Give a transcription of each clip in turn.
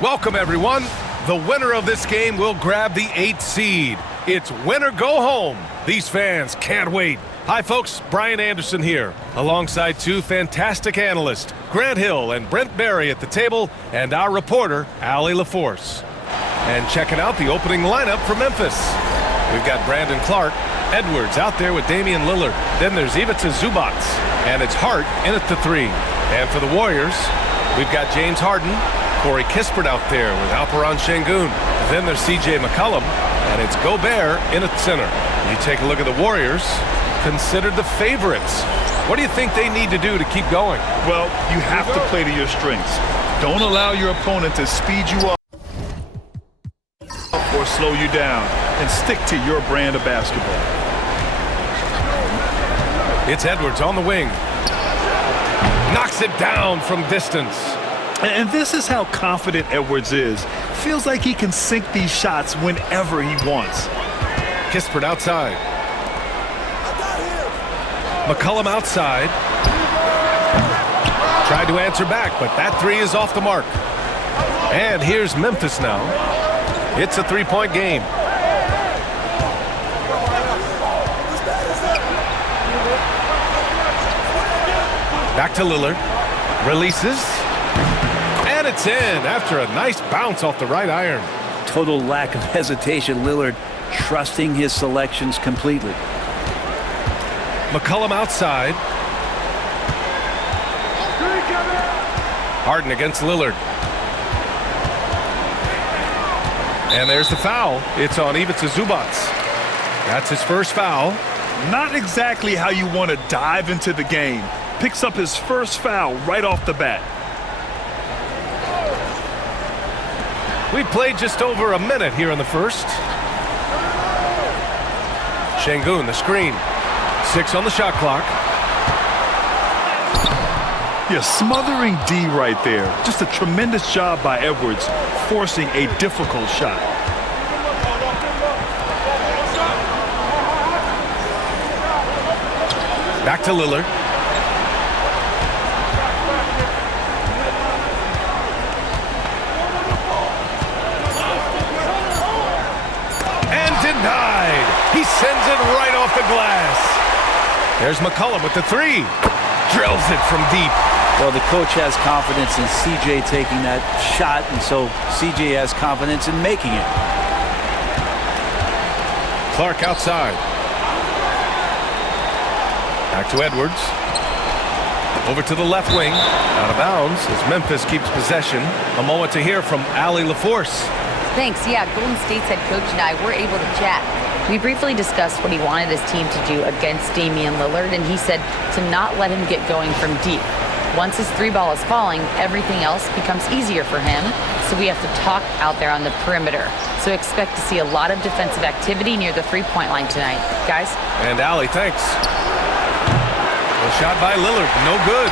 Welcome, everyone. The winner of this game will grab the 8th seed. It's win or go home. These fans can't wait. Hi, folks. Brian Anderson here, alongside two fantastic analysts, Grant Hill and Brent Barry at the table, and our reporter, Allie LaForce. And checking out the opening lineup for Memphis. We've got Brandon Clark, Edwards out there with Damian Lillard. Then there's Ivica Zubac, and it's Hart in at the 3. And for the Warriors, we've got James Harden, Corey Kispert out there with Alperen Sengun. Then there's C.J. McCollum, and it's Gobert in at center. You take a look at the Warriors, considered the favorites. What do you think they need to do to keep going? Well, you have to play to your strengths. Don't allow your opponent to speed you up or slow you down, and stick to your brand of basketball. It's Edwards on the wing. Knocks it down from distance. And this is how confident Edwards is. Feels like he can sink these shots whenever he wants. Kispert outside. McCollum outside. Tried to answer back, but that 3 is off the mark. And here's Memphis now. It's a 3-point game. Back to Lillard. Releases. And it's in after a nice bounce off the right iron. Total lack of hesitation. Lillard trusting his selections completely. McCollum outside. Harden against Lillard. And there's the foul. It's on Ivica Zubac. That's his first foul. Not exactly how you want to dive into the game. Picks up his first foul right off the bat. We played just over a minute here in the first. Sengun, the screen. 6 on the shot clock. Yeah, smothering D right there. Just a tremendous job by Edwards, forcing a difficult shot. Back to Lillard. And denied. He sends it right off the glass. There's McCollum with the 3. Drills it from deep. Well, the coach has confidence in C.J. taking that shot, and so C.J. has confidence in making it. Clark outside. Back to Edwards. Over to the left wing. Out of bounds as Memphis keeps possession. A moment to hear from Allie LaForce. Thanks. Yeah, Golden State's head coach and I were able to chat. We briefly discussed what he wanted his team to do against Damian Lillard, and he said to not let him get going from deep. Once his 3 ball is falling, everything else becomes easier for him, so we have to talk out there on the perimeter. So expect to see a lot of defensive activity near the 3-point line tonight. Guys? And Allie, thanks. A shot by Lillard, no good.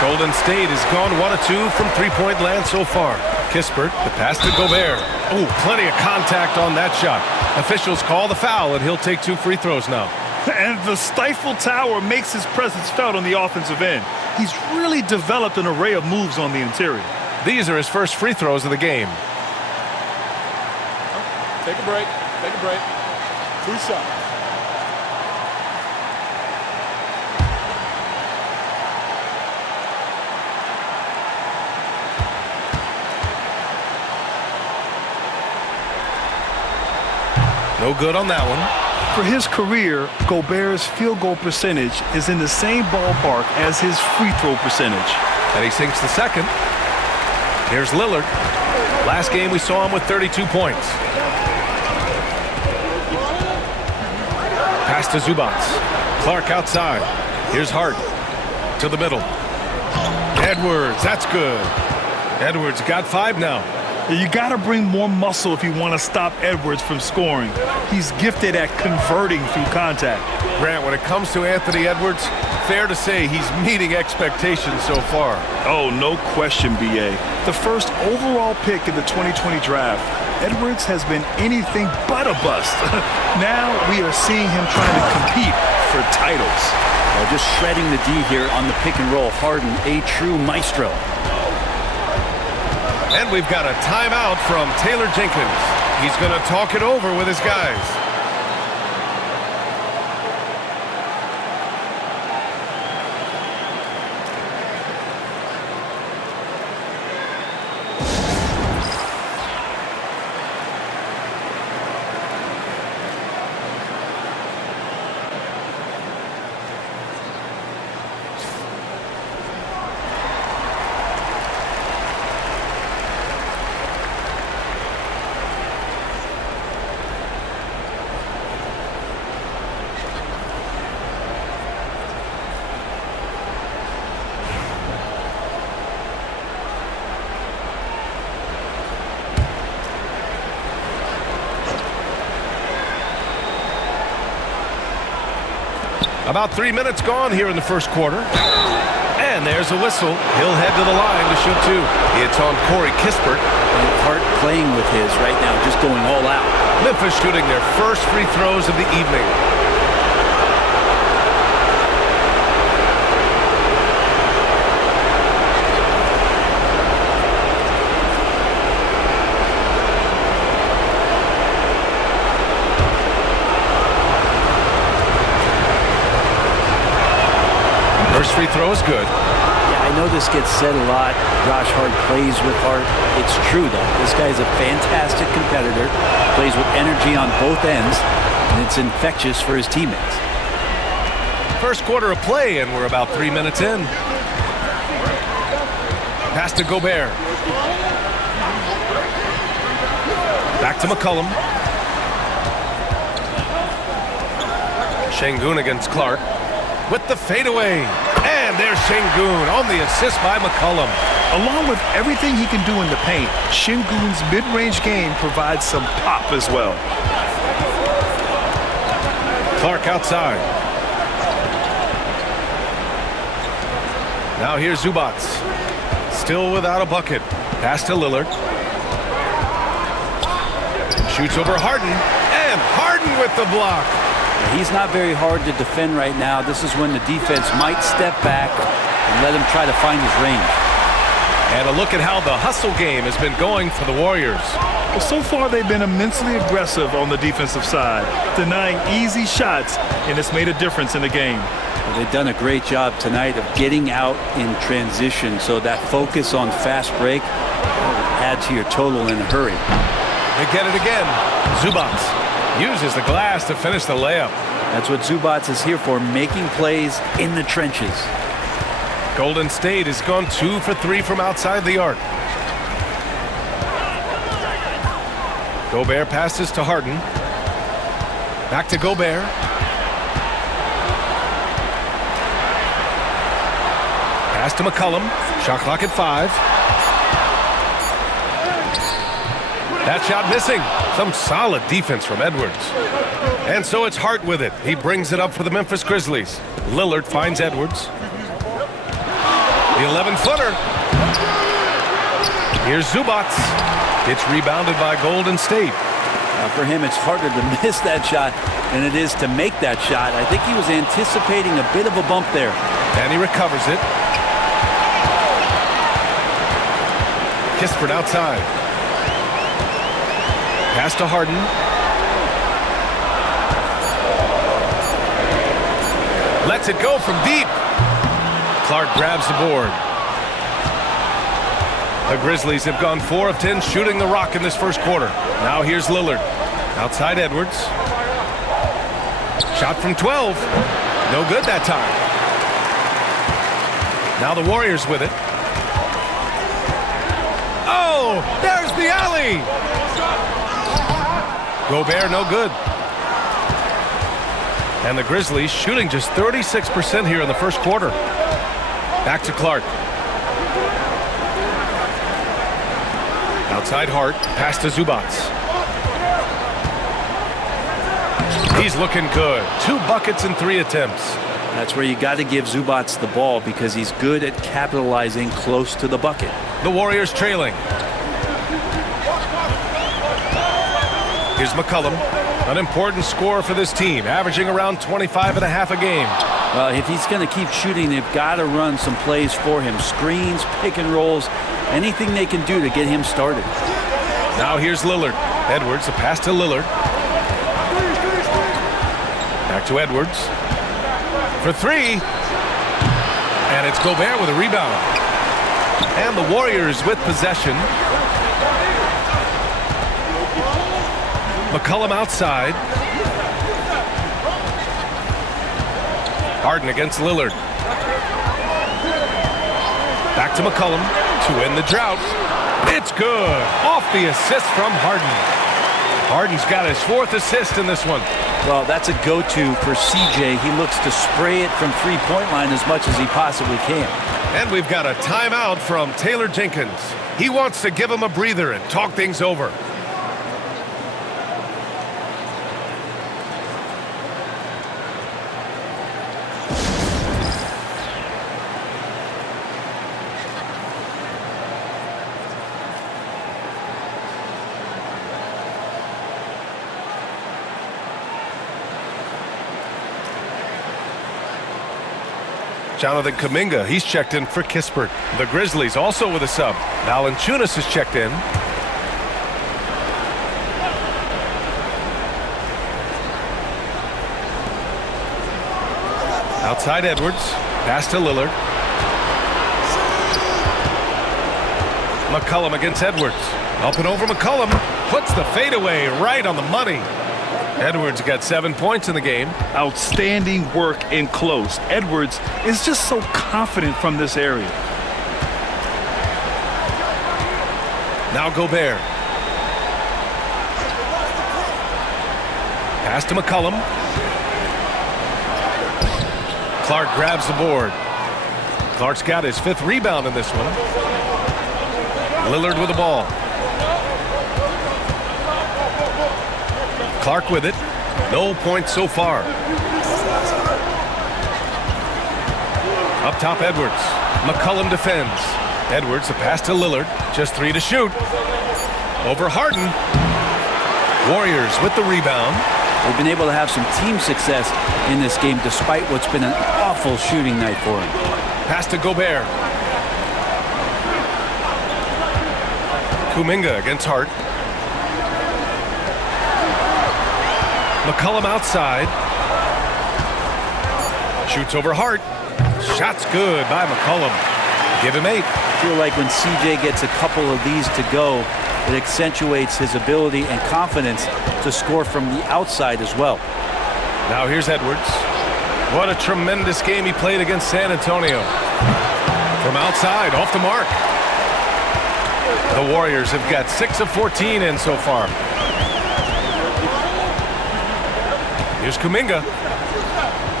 Golden State has gone 1 of 2 from 3-point land so far. Kispert, the pass to Gobert. Oh, plenty of contact on that shot. Officials call the foul, and he'll take 2 free throws now. And the stifle tower makes his presence felt on the offensive end. He's really developed an array of moves on the interior. These are his first free throws of the game. Take a break. Take a break. 2 shots. No good on that one. For his career, Gobert's field goal percentage is in the same ballpark as his free throw percentage. And he sinks the second. Here's Lillard. Last game we saw him with 32 points. Pass to Zubac. Clark outside. Here's Hart to the middle. Edwards, that's good. Edwards got 5 now. You got to bring more muscle if you want to stop Edwards from scoring. He's gifted at converting through contact. Grant, when it comes to Anthony Edwards, fair to say he's meeting expectations so far. Oh, no question, B.A. The first overall pick in the 2020 draft, Edwards has been anything but a bust. Now we are seeing him trying to compete for titles. Well, just shredding the D here on the pick and roll. Harden, a true maestro. And we've got a timeout from Taylor Jenkins. He's going to talk it over with his guys. About 3 minutes gone here in the first quarter. And there's a whistle. He'll head to the line to shoot two. It's on Corey Kispert. And Hart playing with his right now, just going all out. Memphis shooting their first free throws of the evening. First free throw is good. Yeah, I know this gets said a lot. Josh Hart plays with heart. It's true, though. This guy's a fantastic competitor. Plays with energy on both ends. And it's infectious for his teammates. First quarter of play, and we're about 3 minutes in. Pass to Gobert. Back to McCollum. Şengün against Clark. With the fadeaway. And there's Şengün on the assist by McCollum. Along with everything he can do in the paint, Şengün's mid-range game provides some pop as well. Clark outside. Now here's Zubac. Still without a bucket. Pass to Lillard. Shoots over Harden. And Harden with the block. He's not very hard to defend right now. This is when the defense might step back and let him try to find his range. And a look at how the hustle game has been going for the Warriors. Well, so far they've been immensely aggressive on the defensive side, denying easy shots, and it's made a difference in the game. Well, they've done a great job tonight of getting out in transition, so that focus on fast break will add to your total in a hurry. They get it again. Zubac uses the glass to finish the layup. That's what Zubac is here for, making plays in the trenches. Golden State has gone 2 for 3 from outside the arc. Gobert passes to Harden. Back to Gobert. Pass to McCollum. Shot clock at 5. That shot missing. Some solid defense from Edwards. And so it's Hart with it. He brings it up for the Memphis Grizzlies. Lillard finds Edwards. The 11-footer. Here's Zubac. It's rebounded by Golden State. For him, it's harder to miss that shot than it is to make that shot. I think he was anticipating a bit of a bump there. And he recovers it. Kispert outside. Pass to Harden. Lets it go from deep. Clark grabs the board. The Grizzlies have gone 4 of 10 shooting the rock in this first quarter. Now here's Lillard. Outside Edwards. Shot from 12. No good that time. Now the Warriors with it. Oh, there's the alley. Gobert no good. And the Grizzlies shooting just 36% here in the first quarter. Back to Clark. Outside Hart. Pass to Zubac. He's looking good. 2 buckets in 3 attempts. That's where you got to give Zubac the ball because he's good at capitalizing close to the bucket. The Warriors trailing. Here's McCollum. An important score for this team, averaging around 25.5 a game. Well, if he's going to keep shooting, they've got to run some plays for him. Screens, pick and rolls, anything they can do to get him started. Now here's Lillard. Edwards, a pass to Lillard. Back to Edwards. For three. And it's Gobert with a rebound. And the Warriors with possession. McCollum outside. Harden against Lillard. Back to McCollum to end the drought. It's good. Off the assist from Harden. Harden's got his 4th assist in this one. Well, that's a go-to for CJ. He looks to spray it from three-point line as much as he possibly can. And we've got a timeout from Taylor Jenkins. He wants to give him a breather and talk things over. Jonathan Kuminga, he's checked in for Kispert. The Grizzlies also with a sub. Valanciunas is checked in. Outside Edwards. Pass to Lillard. McCollum against Edwards. Up and over McCollum. Puts the fadeaway right on the money. Edwards got 7 points in the game. Outstanding work in close. Edwards is just so confident from this area. Now Gobert. Pass to McCollum. Clark grabs the board. Clark's got his 5th rebound in this one. Lillard with the ball. Clark with it. No points so far. Up top, Edwards. McCollum defends. Edwards, the pass to Lillard. Just 3 to shoot. Over Harden. Warriors with the rebound. They've been able to have some team success in this game despite what's been an awful shooting night for him. Pass to Gobert. Kuminga against Hart. McCollum outside. Shoots over Hart. Shot's good by McCollum. Give him 8. I feel like when CJ gets a couple of these to go, it accentuates his ability and confidence to score from the outside as well. Now here's Edwards. What a tremendous game he played against San Antonio. From outside, off the mark. The Warriors have got 6 of 14 in so far. Here's Kuminga.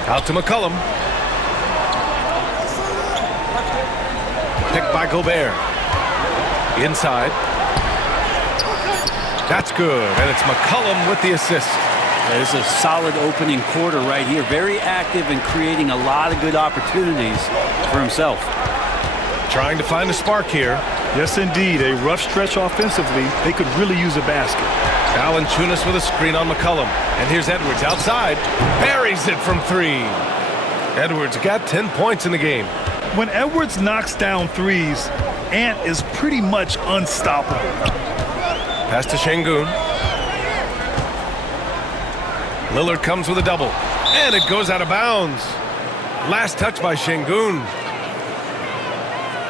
Out to McCollum. Picked by Gobert. Inside. That's good, and it's McCollum with the assist. This is a solid opening quarter right here. Very active and creating a lot of good opportunities for himself. Trying to find a spark here. Yes, indeed. A rough stretch offensively. They could really use a basket. Valanciunas with a screen on McCollum. And here's Edwards outside. Buries it from 3. Edwards got 10 points in the game. When Edwards knocks down threes, Ant is pretty much unstoppable. Pass to Şengün. Lillard comes with a double. And it goes out of bounds. Last touch by Şengün.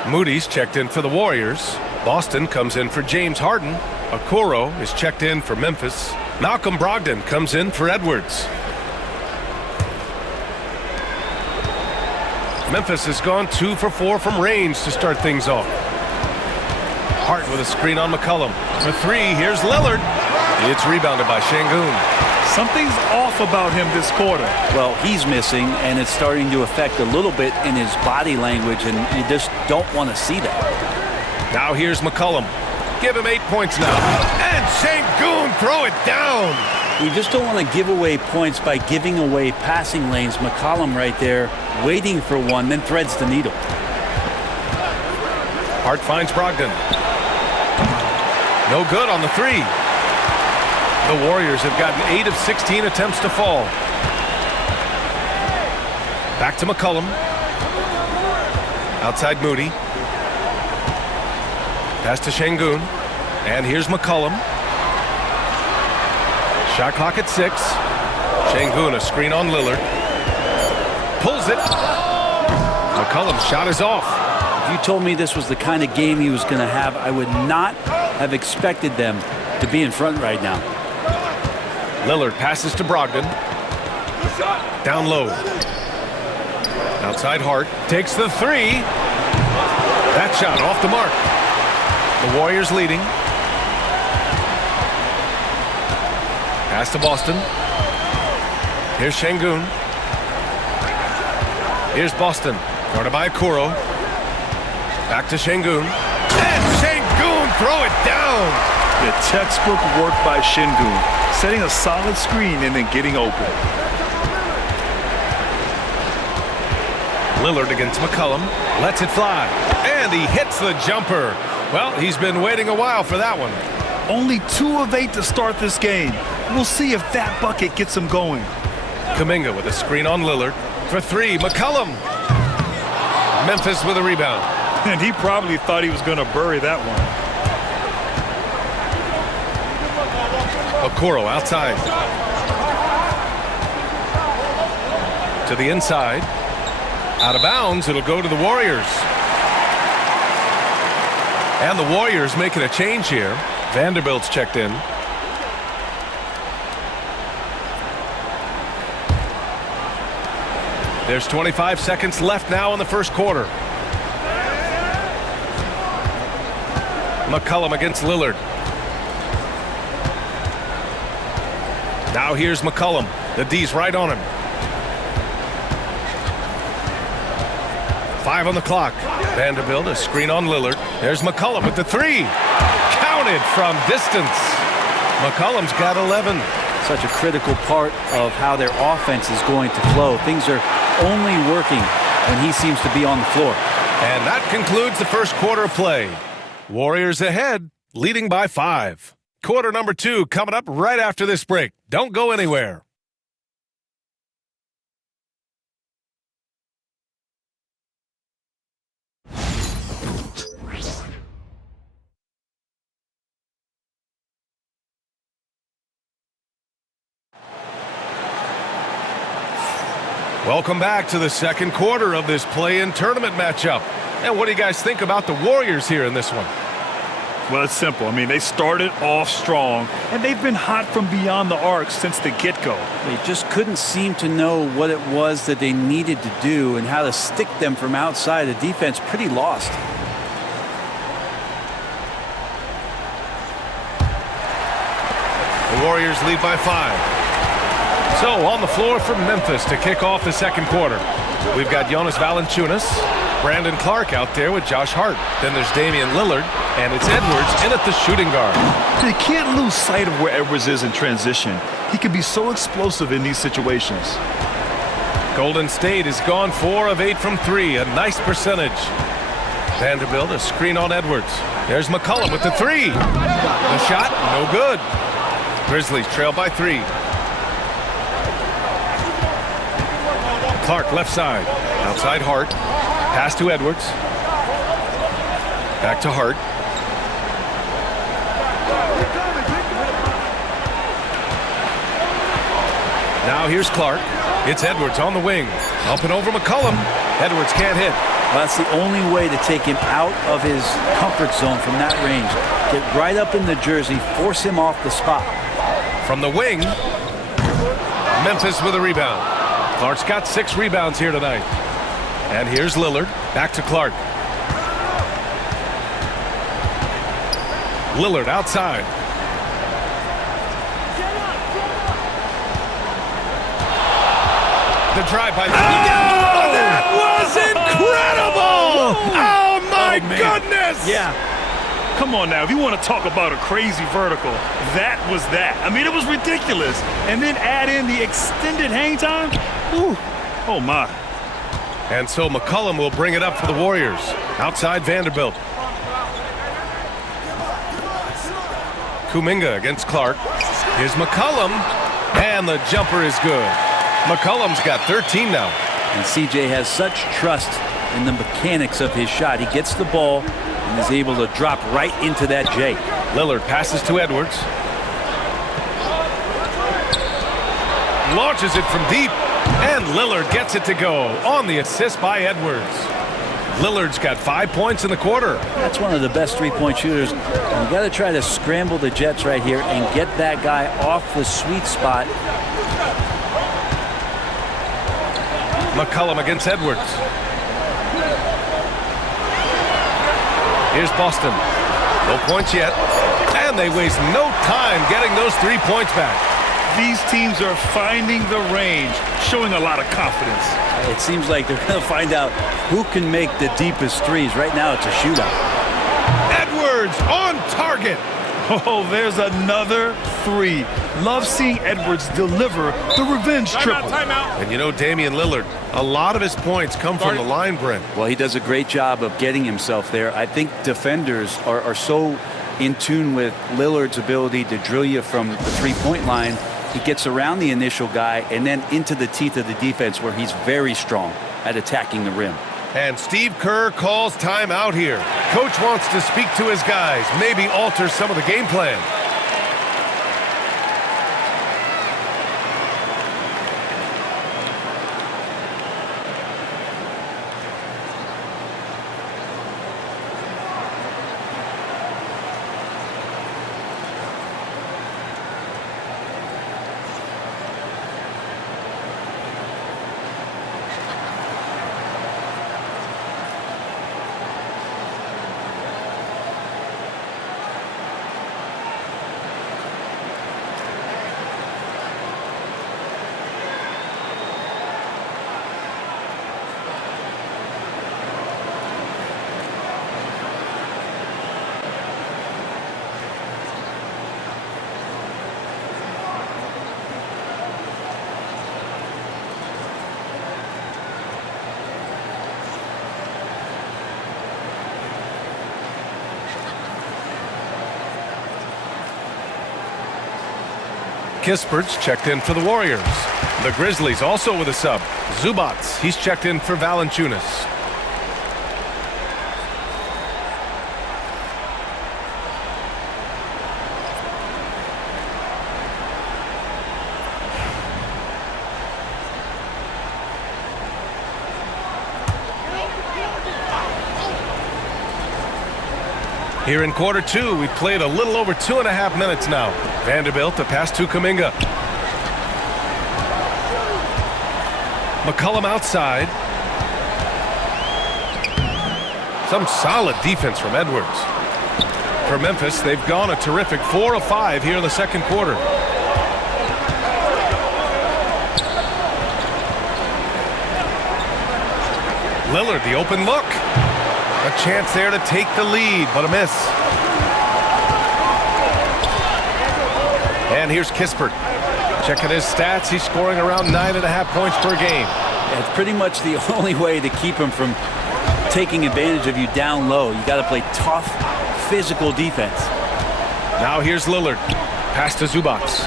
Moody's checked in for the Warriors. Boston comes in for James Harden. Okoro is checked in for Memphis. Malcolm Brogdon comes in for Edwards. Memphis has gone 2 for 4 from range to start things off. Hart with a screen on McCollum. For 3, here's Lillard. It's rebounded by Şengün. Something's off about him this quarter. Well, he's missing, and it's starting to affect a little bit in his body language, and you just don't want to see that. Now here's McCollum. Give him 8 points now. And Şengün throw it down. You just don't want to give away points by giving away passing lanes. McCollum right there, waiting for one, then threads the needle. Hart finds Brogdon. No good on the 3. The Warriors have gotten 8 of 16 attempts to fall. Back to McCollum. Outside Moody. Pass to Şengün. And here's McCollum. Shot clock at 6. Şengün, a screen on Lillard. Pulls it. McCollum's shot is off. If you told me this was the kind of game he was going to have, I would not have expected them to be in front right now. Lillard passes to Brogdon. Down low. Outside Hart. Takes the 3. That shot off the mark. The Warriors leading. Pass to Boston. Here's Şengün. Here's Boston. Guarded by Okoro. Back to Şengün. And Şengün throw it down. The textbook work by Şengün, setting a solid screen and then getting open. Lillard against McCollum. Lets it fly. And he hits the jumper. Well, he's been waiting a while for that one. Only 2 of 8 to start this game. We'll see if that bucket gets him going. Kuminga with a screen on Lillard. For 3, McCollum. Memphis with a rebound. And he probably thought he was going to bury that one. Okoro outside. To the inside. Out of bounds, it'll go to the Warriors. And the Warriors making a change here. Vanderbilt's checked in. There's 25 seconds left now in the first quarter. McCollum against Lillard. Now here's McCollum. The D's right on him. 5 on the clock. Vanderbilt, a screen on Lillard. There's McCollum with the 3. Counted from distance. McCollum's got 11. Such a critical part of how their offense is going to flow. Things are only working when he seems to be on the floor. And that concludes the first quarter of play. Warriors ahead, leading by 5. Quarter number 2 coming up right after this break. Don't go anywhere. Welcome back to the second quarter of this play-in tournament matchup. And what do you guys think about the Warriors here in this one? Well, it's simple. I mean, they started off strong, and they've been hot from beyond the arc since the get-go. They just couldn't seem to know what it was that they needed to do and how to stick them from outside. The defense pretty lost. The Warriors lead by 5. So on the floor for Memphis to kick off the second quarter. We've got Jonas Valanciunas, Brandon Clark out there with Josh Hart. Then there's Damian Lillard, and it's Edwards in at the shooting guard. You can't lose sight of where Edwards is in transition. He can be so explosive in these situations. Golden State has gone 4 of 8 from 3, a nice percentage. Vanderbilt, a screen on Edwards. There's McCollum with the 3. The shot, no good. Grizzlies trail by 3. Clark left side. Outside Hart. Pass to Edwards. Back to Hart. Now here's Clark. It's Edwards on the wing. Up and over McCollum. Edwards can't hit. Well, that's the only way to take him out of his comfort zone from that range. Get right up in the jersey, force him off the spot. From the wing, Memphis with a rebound. Clark's got 6 rebounds here tonight. And here's Lillard. Back to Clark. Lillard outside. The drive by Oh, that was incredible! Oh my goodness! Yeah. Come on now, if you want to talk about a crazy vertical, that was that. I mean, it was ridiculous. And then add in the extended hang time. Ooh, oh my. And so McCollum will bring it up for the Warriors. Outside Vanderbilt. Kuminga against Clark. Here's McCollum, and the jumper is good. McCollum's got 13 now. And CJ has such trust in the mechanics of his shot. He gets the ball and is able to drop right into that J. Lillard passes to Edwards. Launches it from deep, and Lillard gets it to go on the assist by Edwards. Lillard's got 5 points in the quarter. That's one of the best three-point shooters. You got to try to scramble the Jets right here and get that guy off the sweet spot. McCollum against Edwards. Here's Boston. No points yet, and they waste no time getting those 3 points back. These teams are finding the range, showing a lot of confidence. It seems like they're going to find out who can make the deepest threes. Right now, it's a shootout. Edwards on target. Oh, there's another three. Love seeing Edwards deliver the revenge triple. Timeout. And you know, Damian Lillard, a lot of his points come from the line, Brent. Well, he does a great job of getting himself there. I think defenders are so in tune with Lillard's ability to drill you from the three-point line. He gets around the initial guy and then into the teeth of the defense where he's very strong at attacking the rim. And Steve Kerr calls timeout here. Coach wants to speak to his guys, maybe alter some of the game plan. Kispert's checked in for the Warriors. The Grizzlies also with a sub. Zubats, he's checked in for Valanciunas. Here in quarter two, we played a little over 2.5 minutes now. Vanderbilt to pass to Kuminga. McCollum outside. Some solid defense from Edwards. For Memphis, they've gone a terrific 4 of 5 here in the second quarter. Lillard, the open look. A chance there to take the lead, but a miss. And here's Kispert. Checking his stats, he's scoring around 9.5 points per game. It's pretty much the only way to keep him from taking advantage of you down low. You got to play tough, physical defense. Now here's Lillard. Pass to Zubats.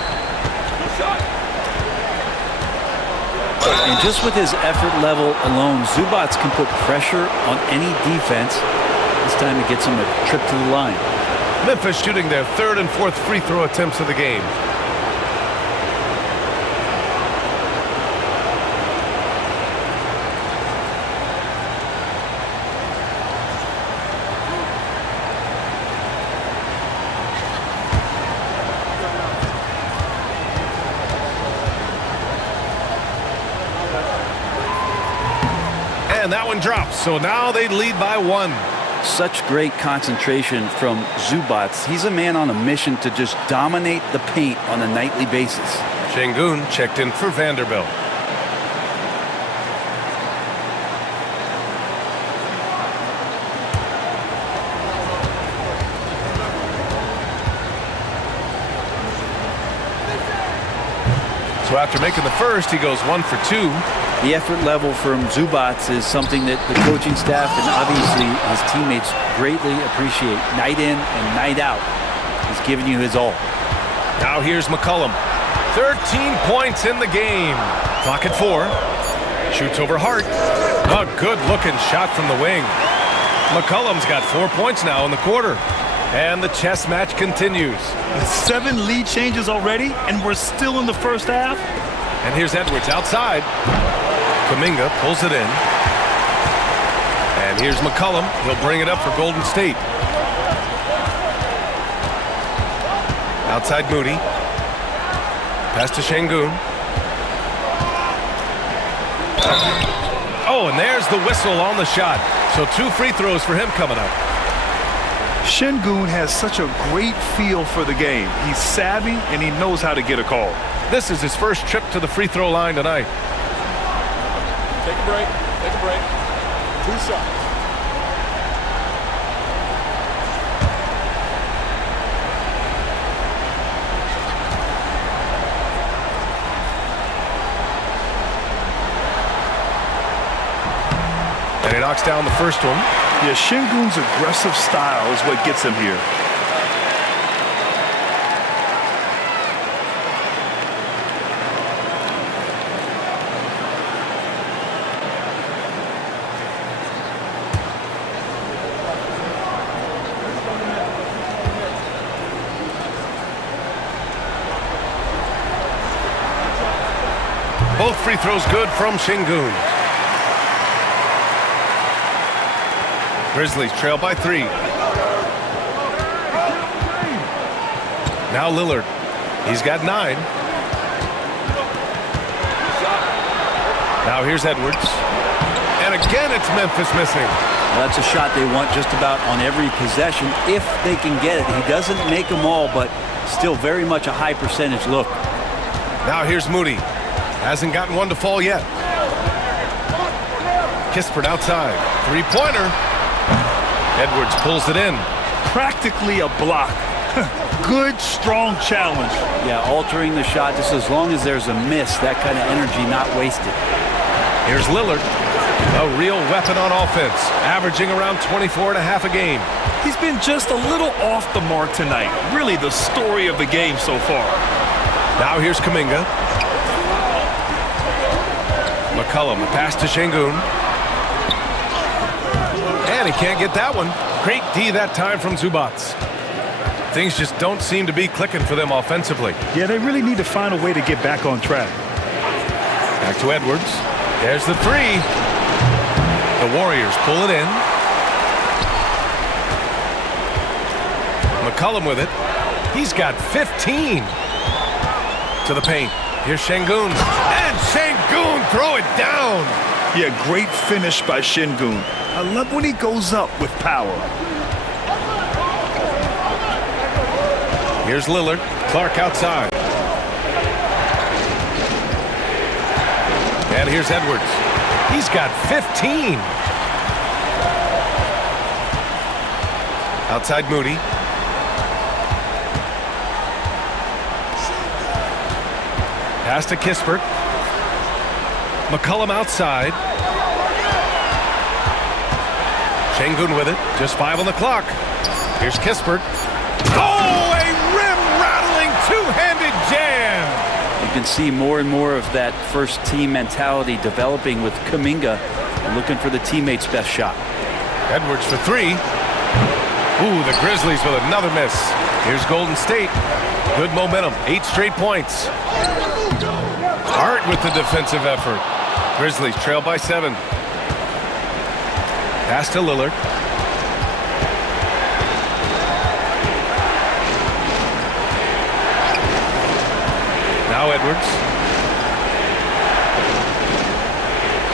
And just with his effort level alone, Zubats can put pressure on any defense. This time it gets him a trip to the line. Memphis shooting their third and fourth free throw attempts of the game. And that one drops, so now they lead by 1. Such great concentration from Zubats. He's a man on a mission to just dominate the paint on a nightly basis. Şengün checked in for Vanderbilt. So after making the first, he goes 1 for 2. The effort level from Zubats is something that the coaching staff and obviously his teammates greatly appreciate. Night in and night out, he's giving you his all. Now here's McCollum. 13 points in the game. Clock at 4. Shoots over Hart. A good-looking shot from the wing. McCollum's got 4 points now in the quarter. And the chess match continues. 7 lead changes already, and we're still in the first half. And here's Edwards outside. Kuminga pulls it in. And here's McCollum. He'll bring it up for Golden State. Outside Moody. Pass to Şengün. Oh, and there's the whistle on the shot. So 2 free throws for him coming up. Şengün has such a great feel for the game. He's savvy, and he knows how to get a call. This is his first trip to the free throw line tonight. Take a break. Take a break. 2 shots. And he knocks down the first one. Yeah, Şengün's aggressive style is what gets him here. Both free throws good from Şengün. Grizzlies trail by 3. Now Lillard. He's got 9. Now here's Edwards. And again it's Memphis missing. Well, that's a shot they want just about on every possession if they can get it. He doesn't make them all, but still very much a high percentage look. Now here's Moody. Hasn't gotten one to fall yet. Kispert outside. 3-pointer. Edwards pulls it in. Practically a block. Good, strong challenge. Yeah, altering the shot just as long as there's a miss, that kind of energy not wasted. Here's Lillard. A real weapon on offense, averaging around 24 and a half a game. He's been just a little off the mark tonight. Really the story of the game so far. Now here's Kuminga. McCollum, a pass to Şengün. And he can't get that one. Great D that time from Zubac. Things just don't seem to be clicking for them offensively. Yeah, they really need to find a way to get back on track. Back to Edwards. There's the 3. The Warriors pull it in. McCollum with it. He's got 15. To the paint. Here's Şengün. And Şengün throw it down. Yeah, great finish by Şengün. I love when he goes up with power. Here's Lillard. Clark outside. And here's Edwards. He's got 15. Outside Moody. Pass to Kispert. McCollum outside. Şengün with it. Just 5 on the clock. Here's Kispert. Oh, a rim-rattling two-handed jam. You can see more and more of that first-team mentality developing with Kuminga, looking for the teammate's best shot. Edwards for 3. Ooh, the Grizzlies with another miss. Here's Golden State. Good momentum. 8 straight points. Hart with the defensive effort. Grizzlies trail by 7. Pass to Lillard. Now Edwards.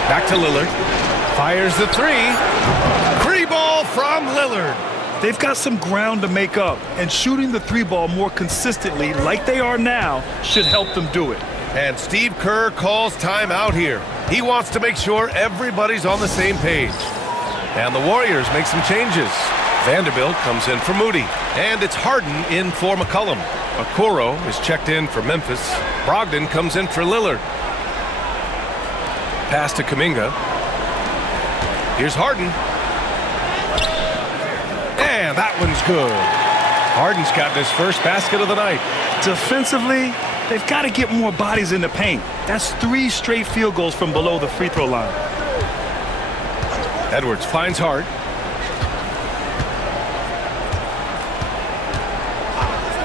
Back to Lillard. Fires the 3. Free ball from Lillard. They've got some ground to make up, and shooting the 3-ball more consistently like they are now should help them do it. And Steve Kerr calls timeout here. He wants to make sure everybody's on the same page. And the Warriors make some changes. Vanderbilt comes in for Moody. And it's Harden in for McCollum. Okoro is checked in for Memphis. Brogdon comes in for Lillard. Pass to Kuminga. Here's Harden. And that one's good. Harden's gotten his first basket of the night. Defensively, they've got to get more bodies in the paint. That's 3 straight field goals from below the free throw line. Edwards finds Hart.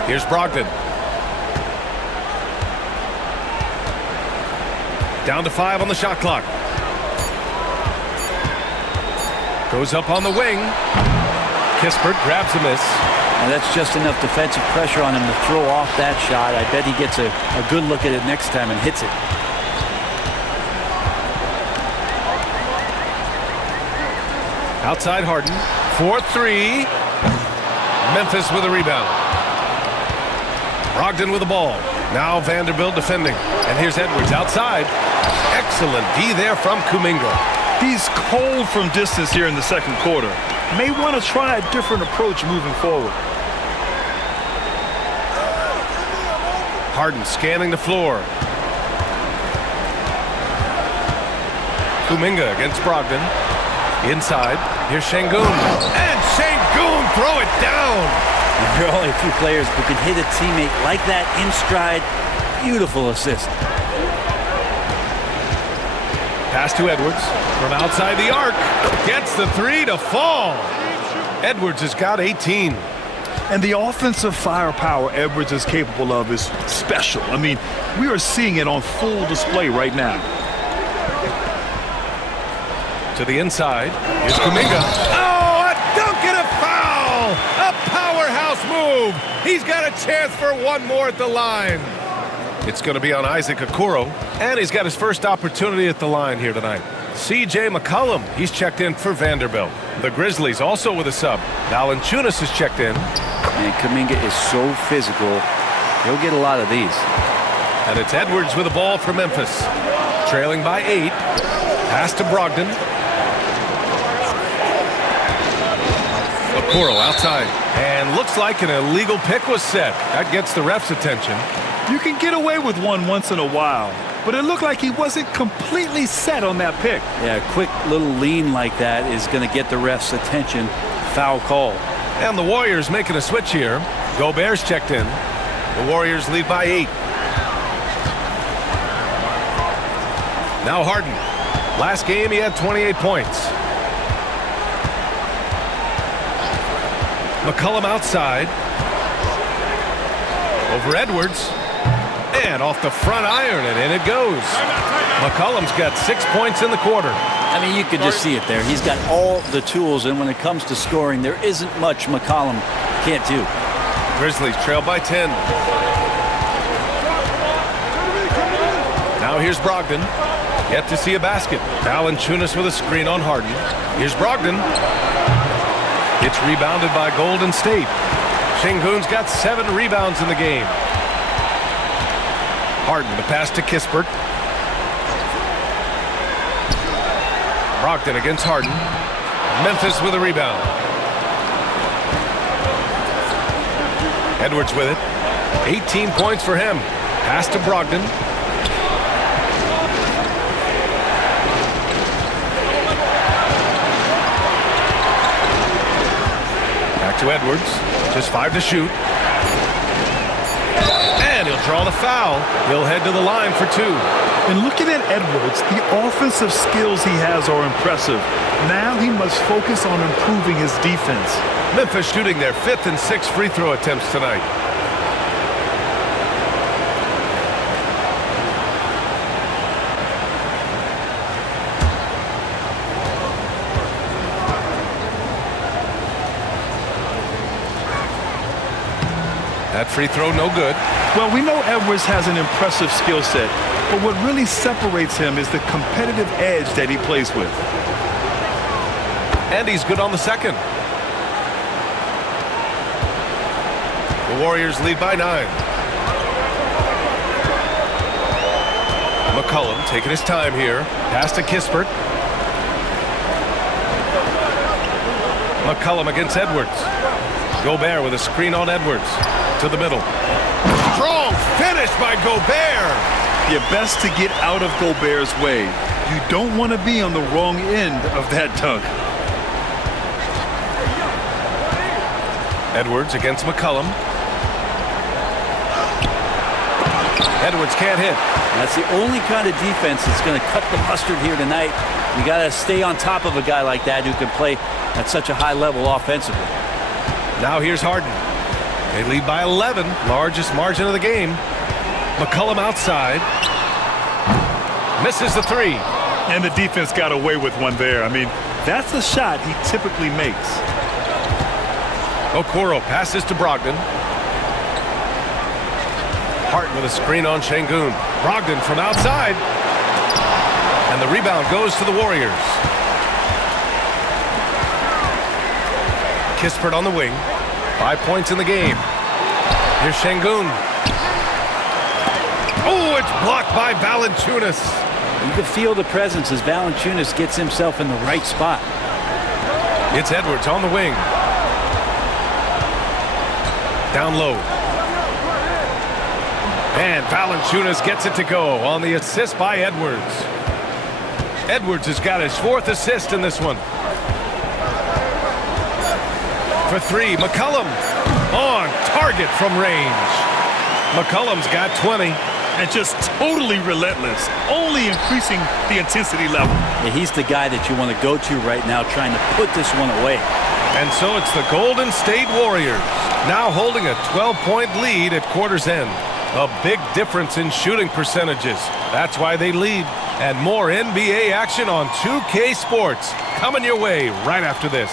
Here's Brogdon. Down to 5 on the shot clock. Goes up on the wing. Kispert grabs a miss. And that's just enough defensive pressure on him to throw off that shot. I bet he gets a good look at it next time and hits it. Outside Harden. 4-3. Memphis with a rebound. Brogdon with the ball. Now Vanderbilt defending. And here's Edwards outside. Excellent D there from Kuminga. He's cold from distance here in the second quarter. May want to try a different approach moving forward. Harden scanning the floor. Kuminga against Brogdon. Inside. Here's Şengün. And Şengün throw it down. There are only a few players who can hit a teammate like that in stride. Beautiful assist. Pass to Edwards from outside the arc. Gets the 3 to fall. Edwards has got 18. And the offensive firepower Edwards is capable of is special. I mean, we are seeing it on full display right now. To the inside. Here's Kuminga. Oh, a dunk and a foul! A powerhouse move. He's got a chance for one more at the line. It's going to be on Isaac Okoro, and he's got his first opportunity at the line here tonight. C.J. McCollum, he's checked in for Vanderbilt. The Grizzlies also with a sub. Valanciunas is checked in. And Kuminga is so physical. He'll get a lot of these. And it's Edwards with the ball for Memphis. Trailing by 8. Pass to Brogdon. Okoro outside. And looks like an illegal pick was set. That gets the ref's attention. You can get away with one once in a while, but it looked like he wasn't completely set on that pick. Yeah, a quick little lean like that is going to get the ref's attention. Foul call. And the Warriors making a switch here. Gobert's checked in. The Warriors lead by 8. Now Harden. Last game he had 28 points. McCollum outside. Over Edwards. And off the front iron, and in it goes. McCollum's got 6 points in the quarter. I mean, you could just see it there. He's got all the tools, and when it comes to scoring, there isn't much McCollum can't do. Grizzlies trail by 10. Now here's Brogdon. Yet to see a basket. Valanciunas with a screen on Harden. Here's Brogdon. It's rebounded by Golden State. Şengün's got 7 rebounds in the game. Harden, the pass to Kispert. Brogdon against Harden. Memphis with a rebound. Edwards with it. 18 points for him. Pass to Brogdon. Back to Edwards. Just 5 to shoot. And he'll draw the foul. He'll head to the line for 2. And looking at Edwards, the offensive skills he has are impressive. Now he must focus on improving his defense. Memphis shooting their 5th and 6th free throw attempts tonight. That free throw no good. Well, we know Edwards has an impressive skill set, but what really separates him is the competitive edge that he plays with. And he's good on the second. The Warriors lead by 9. McCollum taking his time here. Pass to Kispert. McCollum against Edwards. Gobert with a screen on Edwards. To the middle. Strong finish by Gobert. You're best to get out of Gobert's way. You don't want to be on the wrong end of that dunk. Edwards against McCollum. Edwards can't hit. That's the only kind of defense that's going to cut the mustard here tonight. You got to stay on top of a guy like that who can play at such a high level offensively. Now here's Harden. They lead by 11, largest margin of the game. McCollum outside. Misses the three. And the defense got away with one there. I mean, that's a shot he typically makes. Okoro passes to Brogdon. Hart with a screen on Şengün. Brogdon from outside. And the rebound goes to the Warriors. Kispert on the wing. 5 points in the game. Here's Şengün. Oh, it's blocked by Valanciunas. You can feel the presence as Valanciunas gets himself in the right spot. It's Edwards on the wing. Down low. And Valanciunas gets it to go on the assist by Edwards. Edwards has got his 4th assist in this one. For three, McCollum on target from range. McCollum's got 20. And just totally relentless, only increasing the intensity level. Yeah, he's the guy that you want to go to right now, trying to put this one away. And so it's the Golden State Warriors, now holding a 12-point lead at quarter's end. A big difference in shooting percentages. That's why they lead. And more NBA action on 2K Sports coming your way right after this.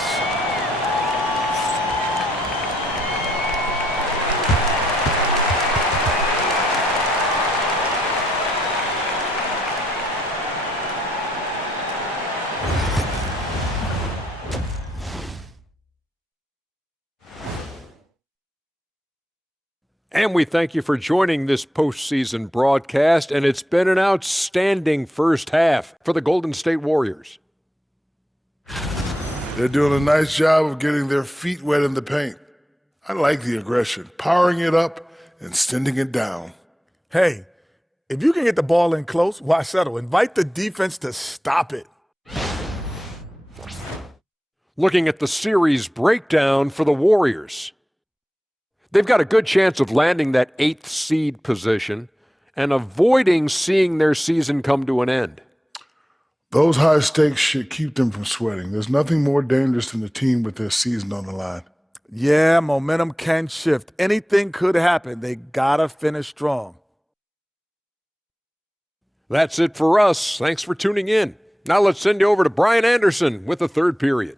And we thank you for joining this postseason broadcast, and it's been an outstanding first half for the Golden State Warriors. They're doing a nice job of getting their feet wet in the paint. I like the aggression, powering it up and sending it down. Hey, if you can get the ball in close, why settle? Invite the defense to stop it. Looking at the series breakdown for the Warriors. They've got a good chance of landing that 8th seed position and avoiding seeing their season come to an end. Those high stakes should keep them from sweating. There's nothing more dangerous than a team with their season on the line. Yeah, momentum can shift. Anything could happen. They gotta finish strong. That's it for us. Thanks for tuning in. Now let's send you over to Brian Anderson with the third period.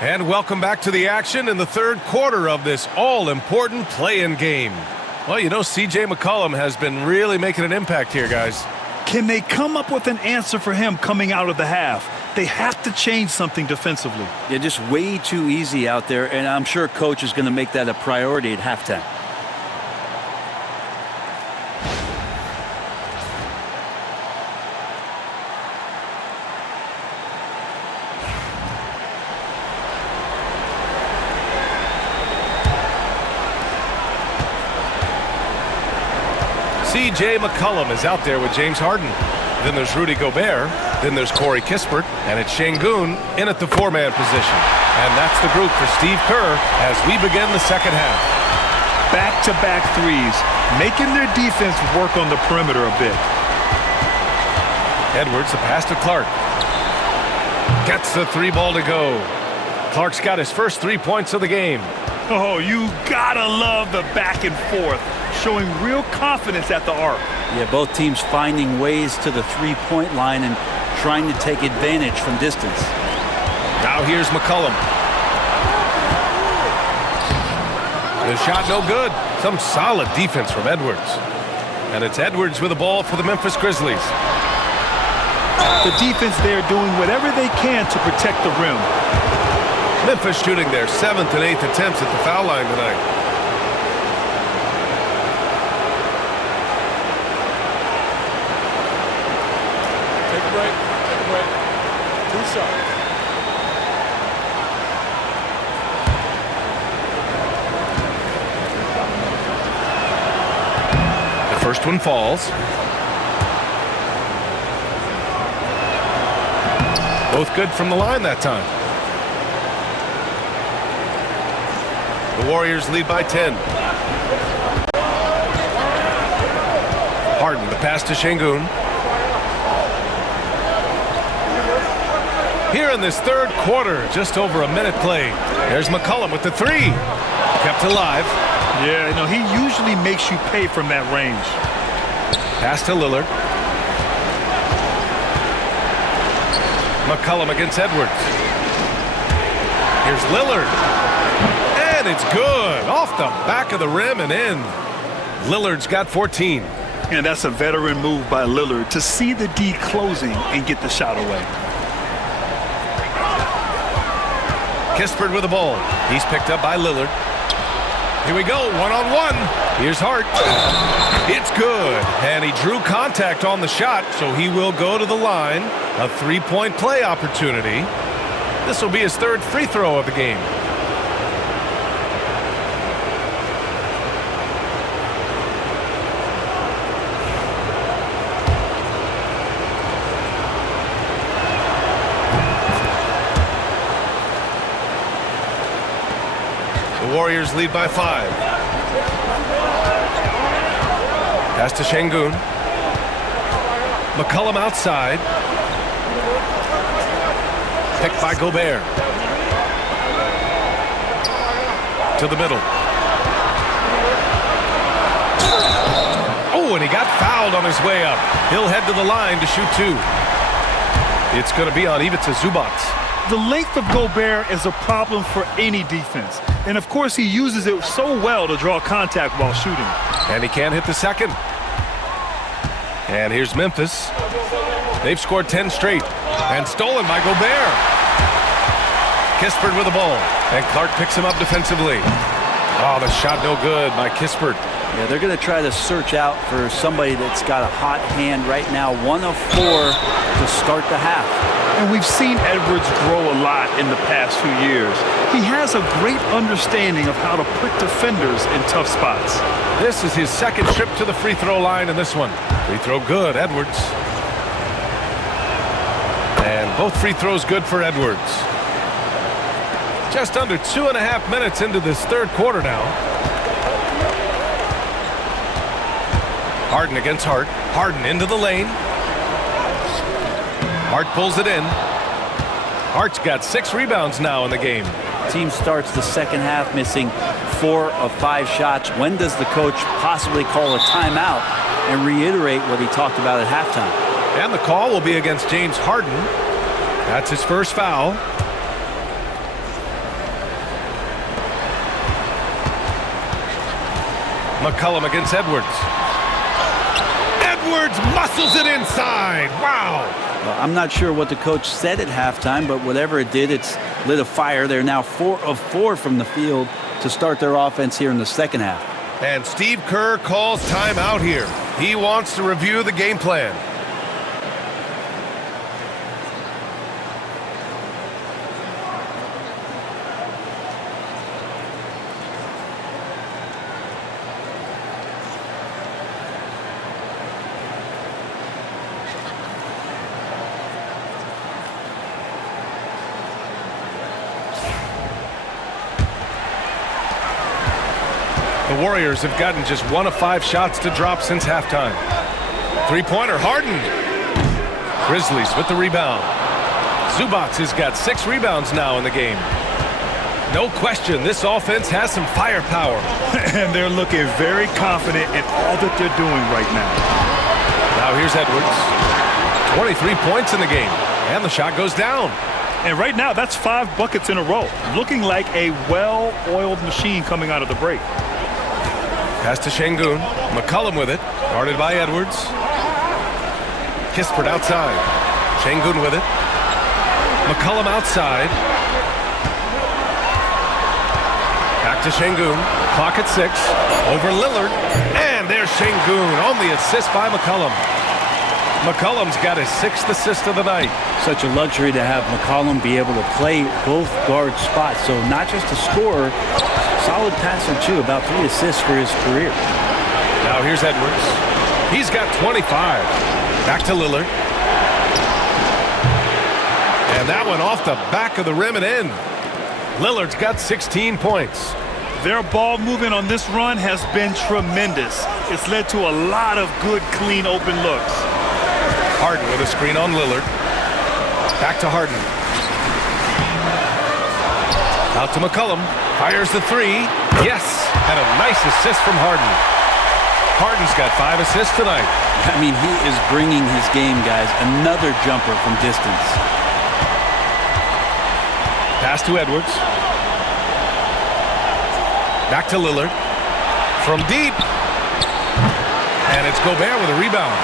And welcome back to the action in the third quarter of this all-important play-in game. Well, you know, C.J. McCollum has been really making an impact here, guys. Can they come up with an answer for him coming out of the half? They have to change something defensively. They're just way too easy out there, and I'm sure Coach is going to make that a priority at halftime. C.J. McCollum is out there with James Harden. Then there's Rudy Gobert. Then there's Corey Kispert. And it's Şengün in at the 4-man position. And that's the group for Steve Kerr as we begin the second half. Back-to-back threes, making their defense work on the perimeter a bit. Edwards, the pass to Clark. Gets the 3 ball to go. Clark's got his first 3 points of the game. Oh, you gotta love the back and forth, showing real confidence at the arc. Yeah, both teams finding ways to the three-point line and trying to take advantage from distance. Now here's McCollum. The shot no good. Some solid defense from Edwards. And it's Edwards with the ball for the Memphis Grizzlies. The defense there doing whatever they can to protect the rim. Memphis shooting their 7th and 8th attempts at the foul line tonight. Take a break. Take a break. 2 shots. First one falls. Both good from the line that time. The Warriors lead by 10. Harden, the pass to Şengün. Here in this third quarter, just over a minute played. There's McCollum with the three. Kept alive. Yeah, you know, he usually makes you pay from that range. Pass to Lillard. McCollum against Edwards. Here's Lillard. And it's good. Off the back of the rim and in. Lillard's got 14. And that's a veteran move by Lillard to see the D closing and get the shot away. Kispert with the ball. He's picked up by Lillard. Here we go, one-on-one. Here's Hart. It's good. And he drew contact on the shot, so he will go to the line. A three-point play opportunity. This will be his third free throw of the game. Warriors lead by 5. Pass to Şengün. McCollum outside. Picked by Gobert. To the middle. Oh, and he got fouled on his way up. He'll head to the line to shoot 2. It's going to be on Ivica Zubac. The length of Gobert is a problem for any defense. And, of course, he uses it so well to draw contact while shooting. And he can't hit the second. And here's Memphis. They've scored 10 straight. And stolen by Gobert. Kispert with the ball. And Clark picks him up defensively. Oh, the shot no good by Kispert. Yeah, they're going to try to search out for somebody that's got a hot hand right now. 1 of 4 to start the half. And we've seen Edwards grow a lot in the past few years. He has a great understanding of how to put defenders in tough spots. This is his second trip to the free throw line in this one. Free throw good, Edwards. And both free throws good for Edwards. Just under 2.5 minutes into this third quarter now. Harden against Hart. Harden into the lane. Hart pulls it in. Hart's got 6 rebounds now in the game. Team starts the second half missing 4 of 5 shots. When does the coach possibly call a timeout and reiterate what he talked about at halftime? And the call will be against James Harden. That's his first foul. McCollum against Edwards. Edwards muscles it inside. Wow. Well, I'm not sure what the coach said at halftime, but whatever it did, it's lit a fire. They're now 4 of 4 from the field to start their offense here in the second half. And Steve Kerr calls timeout here. He wants to review the game plan. The Warriors have gotten just 1 of 5 shots to drop since halftime. Three-pointer, Harden. Grizzlies with the rebound. Zubac has got 6 rebounds now in the game. No question, this offense has some firepower. And they're looking very confident in all that they're doing right now. Now here's Edwards. 23 points in the game. And the shot goes down. And right now, that's 5 buckets in a row. Looking like a well-oiled machine coming out of the break. Pass to Şengün. McCollum with it. Guarded by Edwards. Kispert outside. Şengün with it. McCollum outside. Back to Şengün. Clock at 6. Over Lillard. And there's Şengün on the assist by McCollum. McCollum's got his 6th assist of the night. Such a luxury to have McCollum be able to play both guard spots. So not just a scorer, solid passer too, about 3 assists for his career. Now here's Edwards. He's got 25. Back to Lillard. And that one off the back of the rim and in. Lillard's got 16 points. Their ball movement on this run has been tremendous. It's led to a lot of good, clean, open looks. Harden with a screen on Lillard. Back to Harden. Out to McCollum. Fires the three. Yes! And a nice assist from Harden. Harden's got 5 assists tonight. I mean, he is bringing his game, guys. Another jumper from distance. Pass to Edwards. Back to Lillard. From deep. And it's Gobert with a rebound.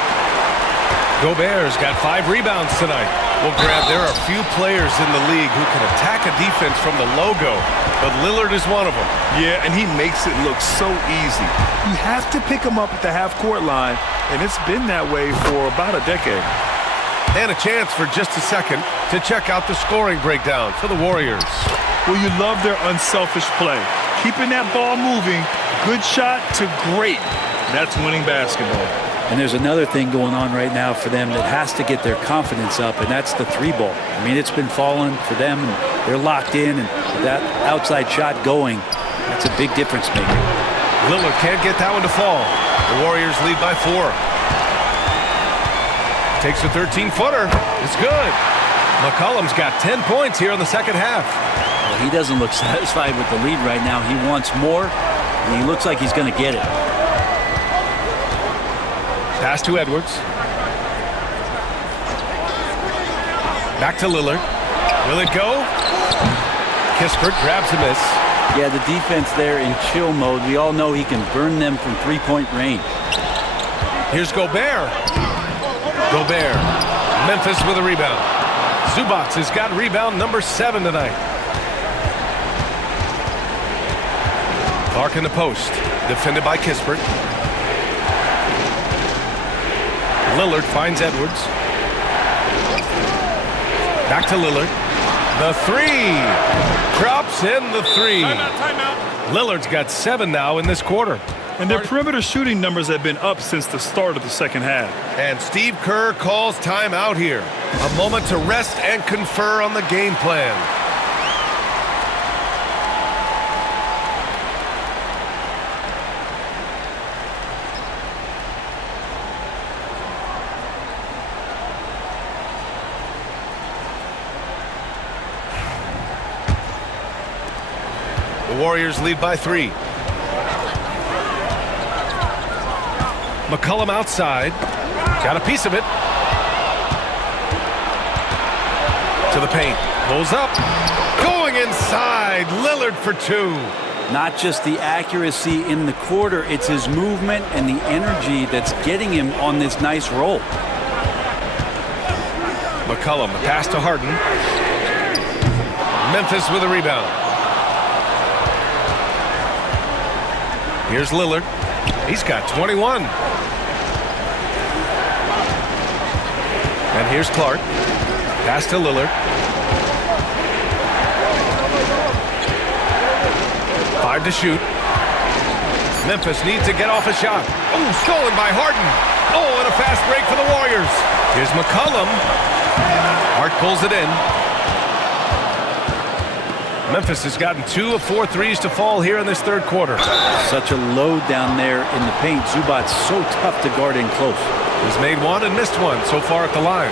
Gobert's got 5 rebounds tonight. Well, Grant, there are few players in the league who can attack a defense from the logo, but Lillard is one of them. Yeah, and he makes it look so easy. You have to pick him up at the half-court line, and it's been that way for about a decade. And a chance for just a second to check out the scoring breakdown for the Warriors. Well, you love their unselfish play. Keeping that ball moving, good shot to great. That's winning basketball. And there's another thing going on right now for them that has to get their confidence up, and that's the 3-ball. I mean, it's been falling for them, and they're locked in, and that outside shot going, that's a big difference maker. Lillard can't get that one to fall. The Warriors lead by 4. Takes a 13-footer. It's good. McCollum's got 10 points here in the second half. Well, he doesn't look satisfied with the lead right now. He wants more, and he looks like he's going to get it. Pass to Edwards. Back to Lillard. Will it go? Kispert grabs a miss. Yeah, the defense there in chill mode. We all know he can burn them from 3-point range. Here's Gobert. Gobert. Memphis with a rebound. Zubac has got rebound number 7 tonight. Clark in the post. Defended by Kispert. Lillard finds Edwards. Back to Lillard. The 3. Drops in the 3. Timeout. Lillard's got 7 now in this quarter. And their perimeter shooting numbers have been up since the start of the second half. And Steve Kerr calls timeout here. A moment to rest and confer on the game plan. The Warriors lead by 3. McCollum outside. Got a piece of it. To the paint. Pulls up. Going inside. Lillard for 2. Not just the accuracy in the quarter, it's his movement and the energy that's getting him on this nice roll. McCollum, the pass to Harden. Memphis with a rebound. Here's Lillard. He's got 21. And here's Clark. Pass to Lillard. 5 to shoot. Memphis needs to get off a shot. Oh, stolen by Harden. Oh, and a fast break for the Warriors. Here's McCollum. Hart pulls it in. Memphis has gotten 2 of 4 threes to fall here in this third quarter. Such a load down there in the paint. Zubac's so tough to guard in close. He's made 1 and missed 1 so far at the line.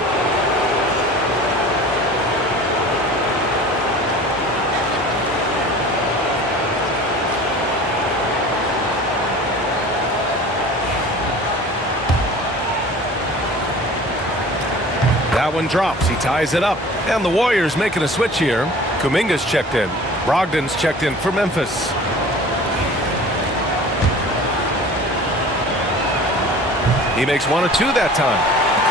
That one drops. He ties it up. And the Warriors making a switch here. Kuminga's checked in. Brogdon's checked in for Memphis. He makes 1 of 2 that time.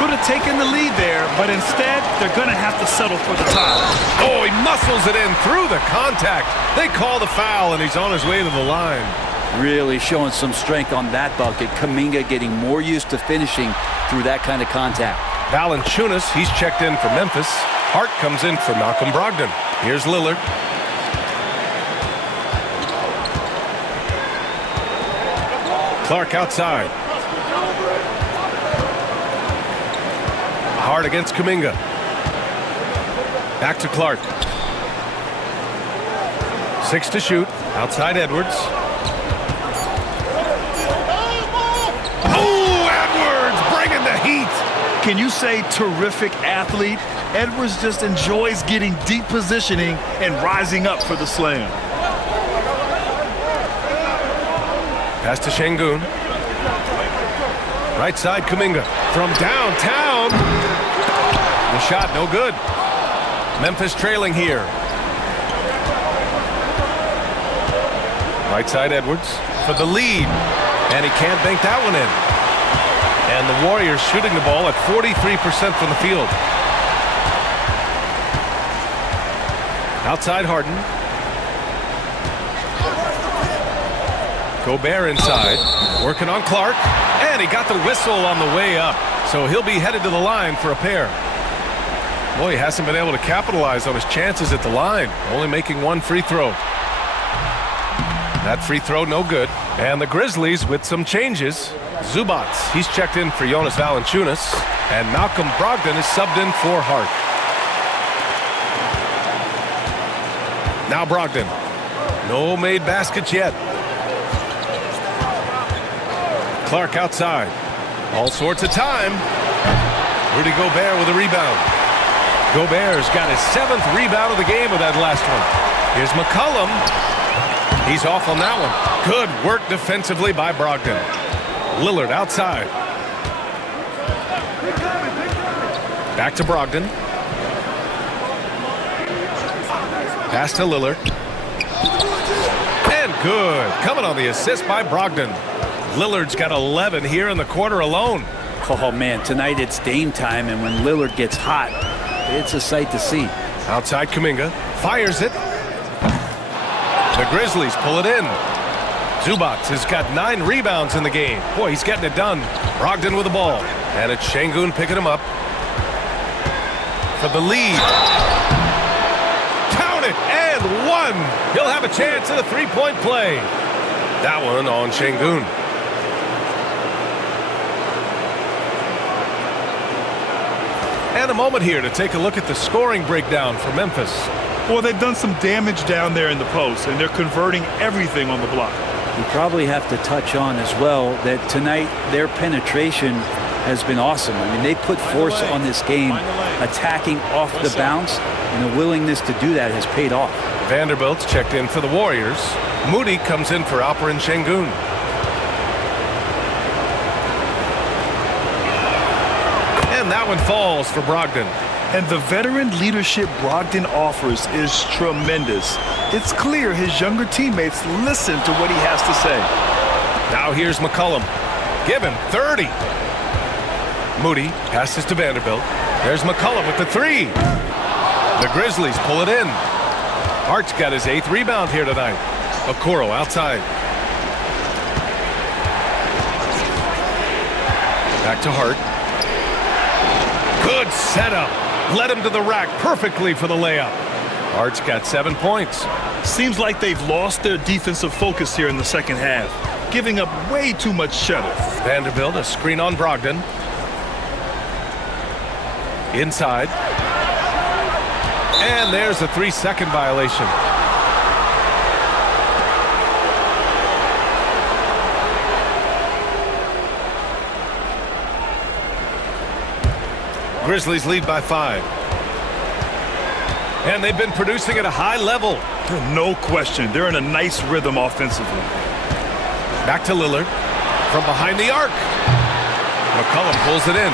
Could have taken the lead there, but instead, they're going to have to settle for the tie. Oh, he muscles it in through the contact. They call the foul, and he's on his way to the line. Really showing some strength on that bucket. Kuminga getting more used to finishing through that kind of contact. Valanciunas, he's checked in for Memphis. Hart comes in for Malcolm Brogdon. Here's Lillard. Clark outside. Hard against Kuminga. Back to Clark. 6 to shoot. Outside Edwards. Oh, Edwards bringing the heat. Can you say terrific athlete? Edwards just enjoys getting deep positioning and rising up for the slam. Pass to Şengün. Right side Kuminga. From downtown. The shot no good. Memphis trailing here. Right side Edwards for the lead. And he can't bank that one in. And the Warriors shooting the ball at 43% from the field. Outside Harden. Gobert inside. Working on Clark. And he got the whistle on the way up. So he'll be headed to the line for a pair. Boy, he hasn't been able to capitalize on his chances at the line. Only making one free throw. That free throw no good. And the Grizzlies with some changes. Zubac, he's checked in for Jonas Valanciunas. And Malcolm Brogdon is subbed in for Hart. Now Brogdon. No made baskets yet. Clark outside. All sorts of time. Rudy Gobert with a rebound. Gobert's got his 7th rebound of the game with that last one. Here's McCollum. He's off on that one. Good work defensively by Brogdon. Lillard outside. Back to Brogdon. Pass to Lillard. And good. Coming on the assist by Brogdon. Lillard's got 11 here in the quarter alone. Oh, man, tonight it's Dame time, and when Lillard gets hot, it's a sight to see. Outside Kuminga. Fires it. The Grizzlies pull it in. Zubac has got 9 rebounds in the game. Boy, he's getting it done. Brogdon with the ball. And it's Şengün picking him up. For the lead. Count it, and 1. He'll have a chance at a 3-point play. That one on Şengün. And a moment here to take a look at the scoring breakdown for Memphis. Well, they've done some damage down there in the post, and they're converting everything on the block. We probably have to touch on as well that tonight their penetration has been awesome. I mean, they put force on this game, attacking off the bounce, and the willingness to do that has paid off. Vanderbilt's checked in for the Warriors. Moody comes in for Alperen Şengün. And that one falls for Brogdon. And the veteran leadership Brogdon offers is tremendous. It's clear his younger teammates listen to what he has to say. Now here's McCollum. Give him 30. Moody passes to Vanderbilt. There's McCollum with the 3. The Grizzlies pull it in. Hart's got his 8th rebound here tonight. Okoro outside. Back to Hart. Good setup. Led him to the rack perfectly for the layup. Hart's got 7 points. Seems like they've lost their defensive focus here in the second half, giving up way too much cheddar. Vanderbilt, a screen on Brogdon. Inside. And there's a 3-second violation. Grizzlies lead by 5. And they've been producing at a high level. No question. They're in a nice rhythm offensively. Back to Lillard. From behind the arc. McCollum pulls it in.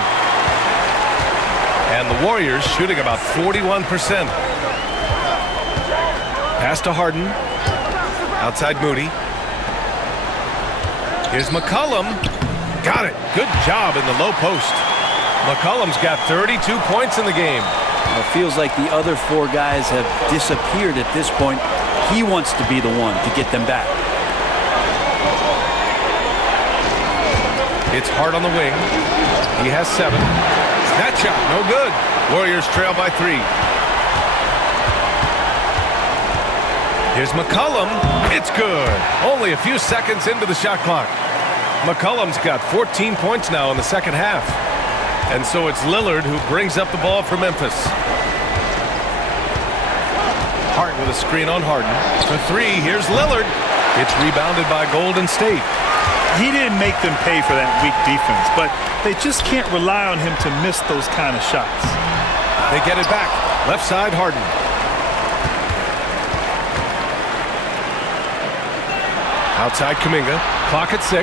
And the Warriors shooting about 41%. Pass to Harden. Outside Moody. Here's McCollum. Got it. Good job in the low post. McCollum's got 32 points in the game. It feels like the other 4 guys have disappeared at this point. He wants to be the one to get them back. It's Hart on the wing. He has 7. That shot, no good. Warriors trail by 3. Here's McCollum. It's good. Only a few seconds into the shot clock. McCollum's got 14 points now in the second half. And so it's Lillard who brings up the ball for Memphis. Hart with a screen on Harden. For three, here's Lillard. It's rebounded by Golden State. He didn't make them pay for that weak defense, but they just can't rely on him to miss those kind of shots. They get it back. Left side, Harden. Outside Kuminga. Clock at 6.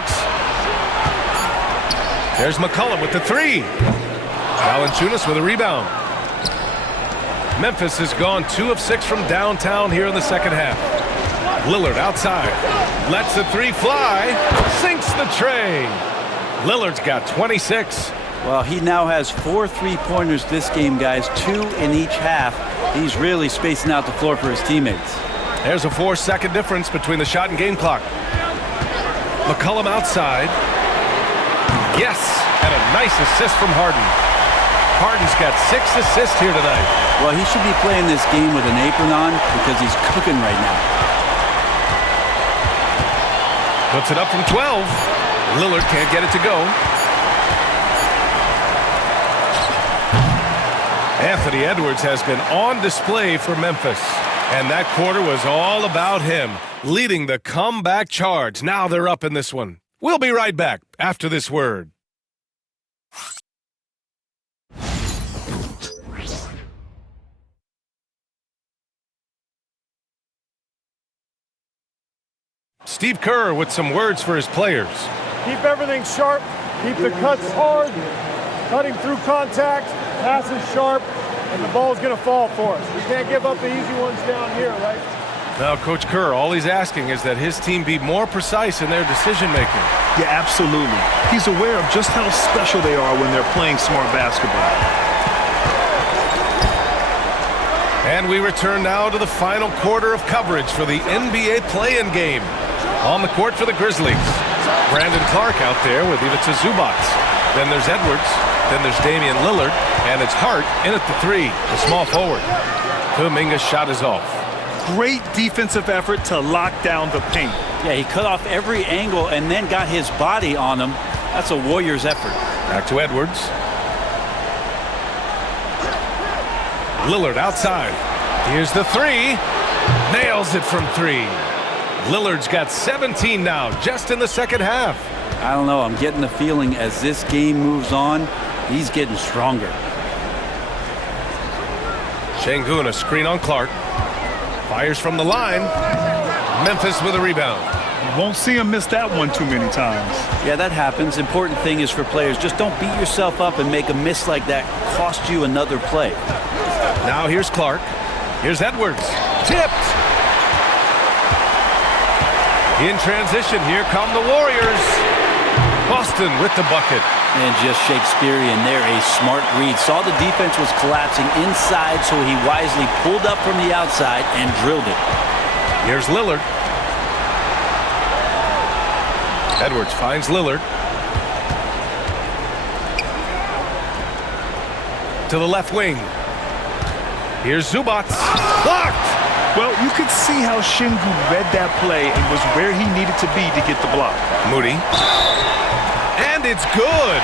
There's McCollum with the three. Valanciunas with a rebound. Memphis has gone 2 of 6 from downtown here in the second half. Lillard outside. Lets the three fly. Sinks the tray. Lillard's got 26. Well, he now has 4 3-pointers this game, guys. 2 in each half. He's really spacing out the floor for his teammates. There's a 4-second difference between the shot and game clock. McCollum outside. Yes, and a nice assist from Harden. Harden's got 6 assists here tonight. Well, he should be playing this game with an apron on because he's cooking right now. Puts it up from 12. Lillard can't get it to go. Anthony Edwards has been on display for Memphis. And that quarter was all about him, leading the comeback charge. Now they're up in this one. We'll be right back after this word. Steve Kerr with some words for his players. Keep everything sharp. Keep the cuts hard. Cutting through contact. Passes sharp. And the ball's going to fall for us. We can't give up the easy ones down here, right? Now, Coach Kerr, all he's asking is that his team be more precise in their decision-making. Yeah, absolutely. He's aware of just how special they are when they're playing smart basketball. And we return now to the final quarter of coverage for the NBA play-in game. On the court for the Grizzlies, Brandon Clark out there with Ivica Zubac. Then there's Edwards. Then there's Damian Lillard. And it's Hart in at the three, the small forward. Kuminga's shot is off. Great defensive effort to lock down the paint. Yeah, he cut off every angle and then got his body on him. That's a Warriors effort. Back to Edwards. Lillard outside. Here's the three. Nails it from 3. Lillard's got 17 now, just in the second half. I don't know. I'm getting the feeling as this game moves on, he's getting stronger. Şengün, a screen on Clark. Fires from the line. Memphis with a rebound. You won't see him miss that one too many times. Yeah, that happens. Important thing is for players, just don't beat yourself up and make a miss like that cost you another play. Now here's Clark. Here's Edwards. Tipped. In transition, here come the Warriors. Boston with the bucket. And just Shakespearean there, a smart read. Saw the defense was collapsing inside, so he wisely pulled up from the outside and drilled it. Here's Lillard. Edwards finds Lillard. To the left wing. Here's Zubac. Blocked! Well, you could see how Şengün read that play and was where he needed to be to get the block. Moody. And it's good.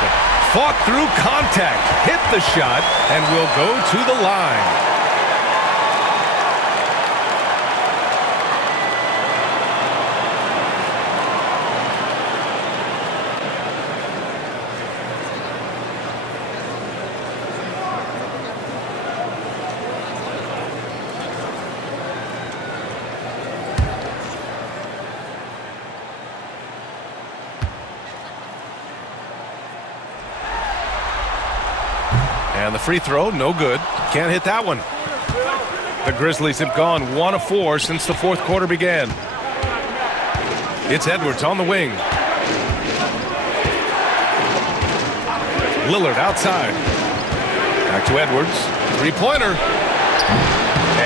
Fought through contact, hit the shot, and will go to the line. And the free throw, no good. Can't hit that one. The Grizzlies have gone 1 of 4 since the fourth quarter began. It's Edwards on the wing. Lillard outside. Back to Edwards. Three-pointer.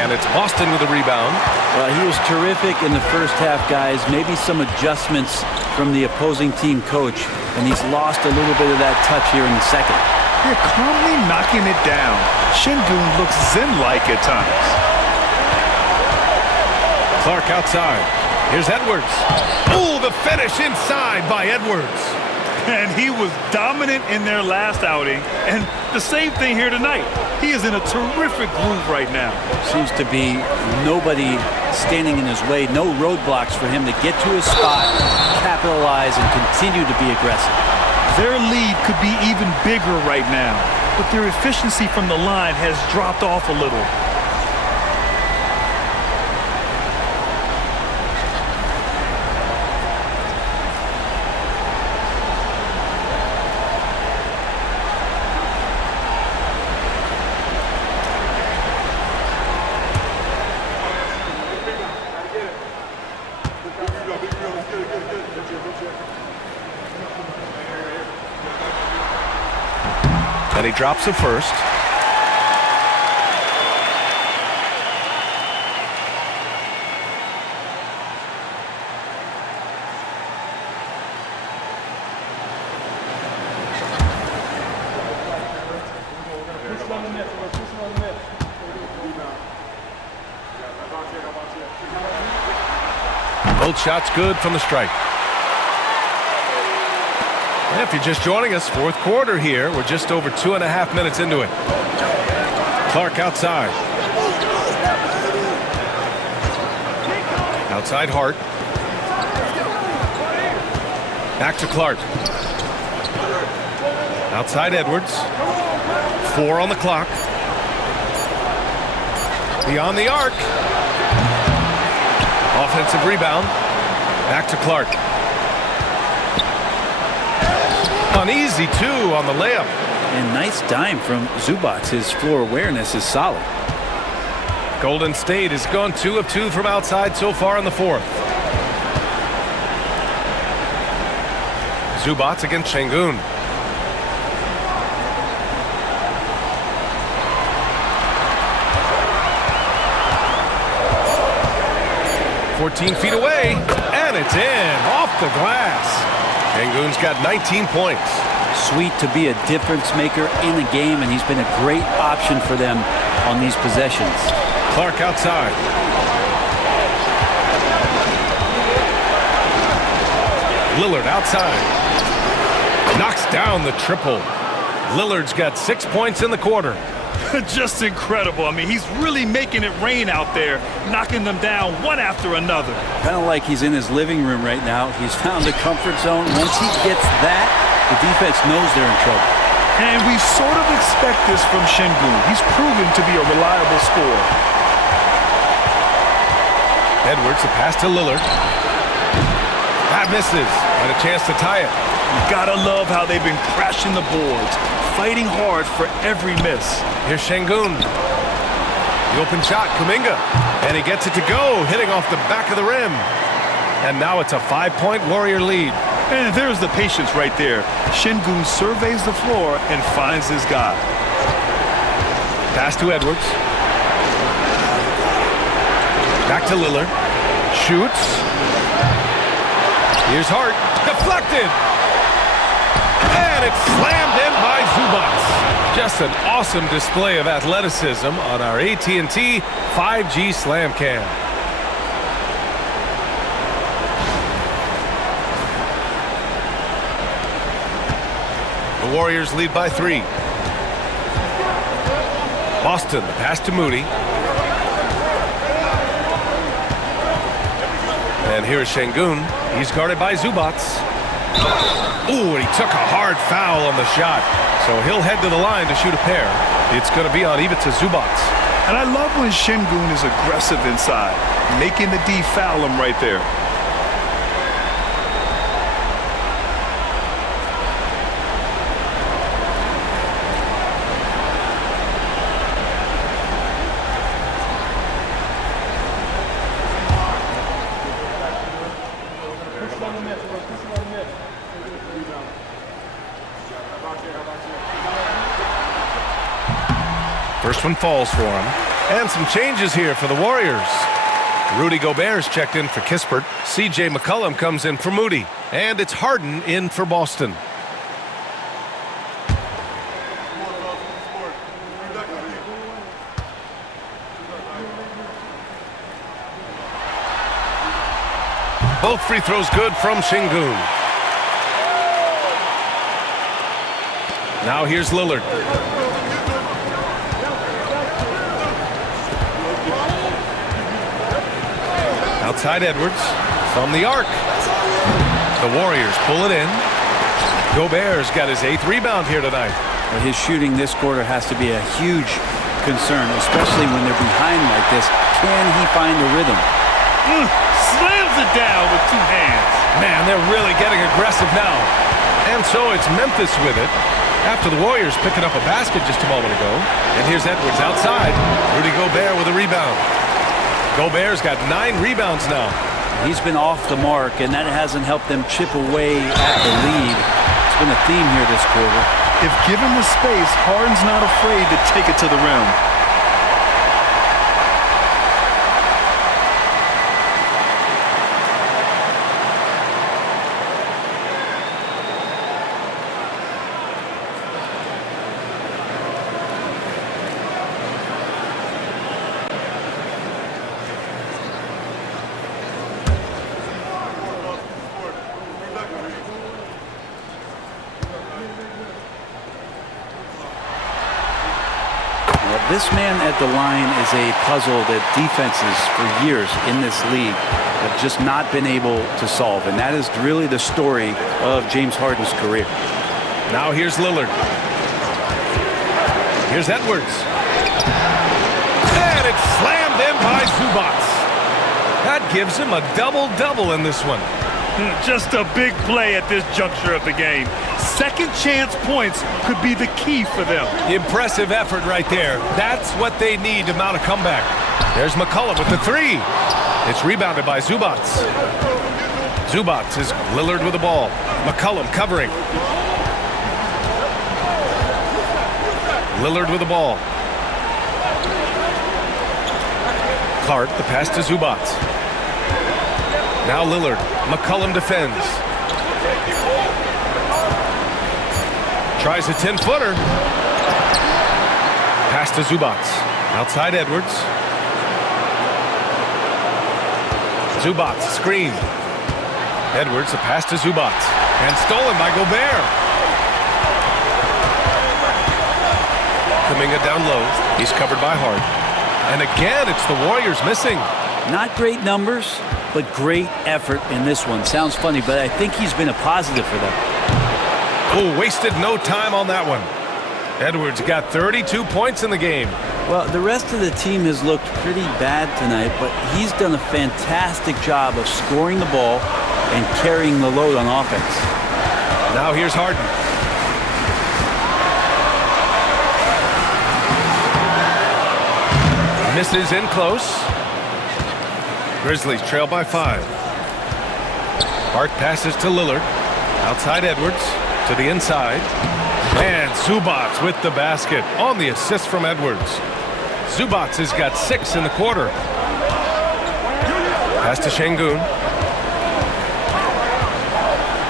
And it's Boston with a rebound. Well, he was terrific in the first half, guys. Maybe some adjustments from the opposing team coach, and he's lost a little bit of that touch here in the second. They're calmly knocking it down. Şengün looks zen-like at times. Clark outside. Here's Edwards. Ooh, the finish inside by Edwards. And he was dominant in their last outing, and the same thing here tonight. He is in a terrific groove right now. Seems to be nobody standing in his way, no roadblocks for him to get to his spot, capitalize, and continue to be aggressive. Their lead could be even bigger right now, but their efficiency from the line has dropped off a little. And he drops it first. Both shots good from the strike. If you're just joining us, fourth quarter here. We're just over 2.5 minutes into it. Clark outside. Outside Hart. Back to Clark. Outside Edwards. 4 on the clock. Beyond the arc. Offensive rebound. Back to Clark. Uneasy, too, on the layup. And nice dime from Zubac. His floor awareness is solid. Golden State has gone 2 of 2 from outside so far in the fourth. Zubac against Şengün. "14 feet away, and it's in, off the glass." Şengün's got 19 points. Sweet to be a difference maker in the game, and he's been a great option for them on these possessions. Clark outside. Lillard outside. Knocks down the triple. Lillard's got 6 points in the quarter. Just incredible. I mean, he's really making it rain out there, knocking them down one after another. Kind of like he's in his living room right now. He's found a comfort zone. Once he gets that, the defense knows they're in trouble. And we sort of expect this from Şengün. He's proven to be a reliable scorer. Edwards, a pass to Lillard. That misses. And a chance to tie it. You gotta love how they've been crashing the boards, fighting hard for every miss. Here's Şengün. The open shot, Kuminga. And he gets it to go, hitting off the back of the rim. And now it's a 5-point Warrior lead. And there's the patience right there. Şengün surveys the floor and finds his guy. Pass to Edwards. Back to Lillard. Shoots. Here's Hart. Deflected. And it's slammed in by Zubac. Just an awesome display of athleticism on our AT&T 5G Slam Cam. The Warriors lead by 3. Boston, the pass to Moody. And here's Şengün. He's guarded by Zubac. Ooh, and he took a hard foul on the shot. So he'll head to the line to shoot a pair. It's going to be on Ivica Zubac. And I love when Şengün is aggressive inside, making the D foul him right there. First one falls for him. And some changes here for the Warriors. Rudy Gobert's checked in for Kispert. C.J. McCollum comes in for Moody. And it's Harden in for Boston. Both free throws good from Şengün. Now here's Lillard. Outside Edwards from the arc. The Warriors pull it in. Gobert's got his 8th rebound here tonight. But his shooting this quarter has to be a huge concern, especially when they're behind like this. Can he find a rhythm? Slams it down with 2 hands. Man, they're really getting aggressive now. And so it's Memphis with it after the Warriors picking up a basket just a moment ago. And here's Edwards outside. Rudy Gobert with a rebound. Gobert's got 9 rebounds now. He's been off the mark, and that hasn't helped them chip away at the lead. It's been a theme here this quarter. If given the space, Harden's not afraid to take it to the rim. This man at the line is a puzzle that defenses for years in this league have just not been able to solve. And that is really the story of James Harden's career. Now here's Lillard. Here's Edwards. And it's slammed in by Zubac. That gives him a double-double in this one. Just a big play at this juncture of the game. Second chance points could be the key for them. Impressive effort right there. That's what they need to mount a comeback. There's McCollum with the 3. It's rebounded by Zubac. Zubac is Lillard with the ball. McCollum covering. Lillard with the ball. Clark, the pass to Zubac. Now Lillard. McCollum defends. Tries a 10-footer. Pass to Zubac. Outside Edwards. Zubac screen. Edwards, a pass to Zubac. And stolen by Gobert. Kuminga down low. He's covered by Hart. And again, it's the Warriors missing. Not great numbers, but great effort in this one. Sounds funny, but I think he's been a positive for them. Oh, wasted no time on that one. Edwards got 32 points in the game. Well, the rest of the team has looked pretty bad tonight, but he's done a fantastic job of scoring the ball and carrying the load on offense. Now here's Harden. Misses in close. Grizzlies trail by 5. Hart passes to Lillard. Outside Edwards. To the inside. And Zubac with the basket on the assist from Edwards. Zubac has got 6 in the quarter. Pass to Şengün.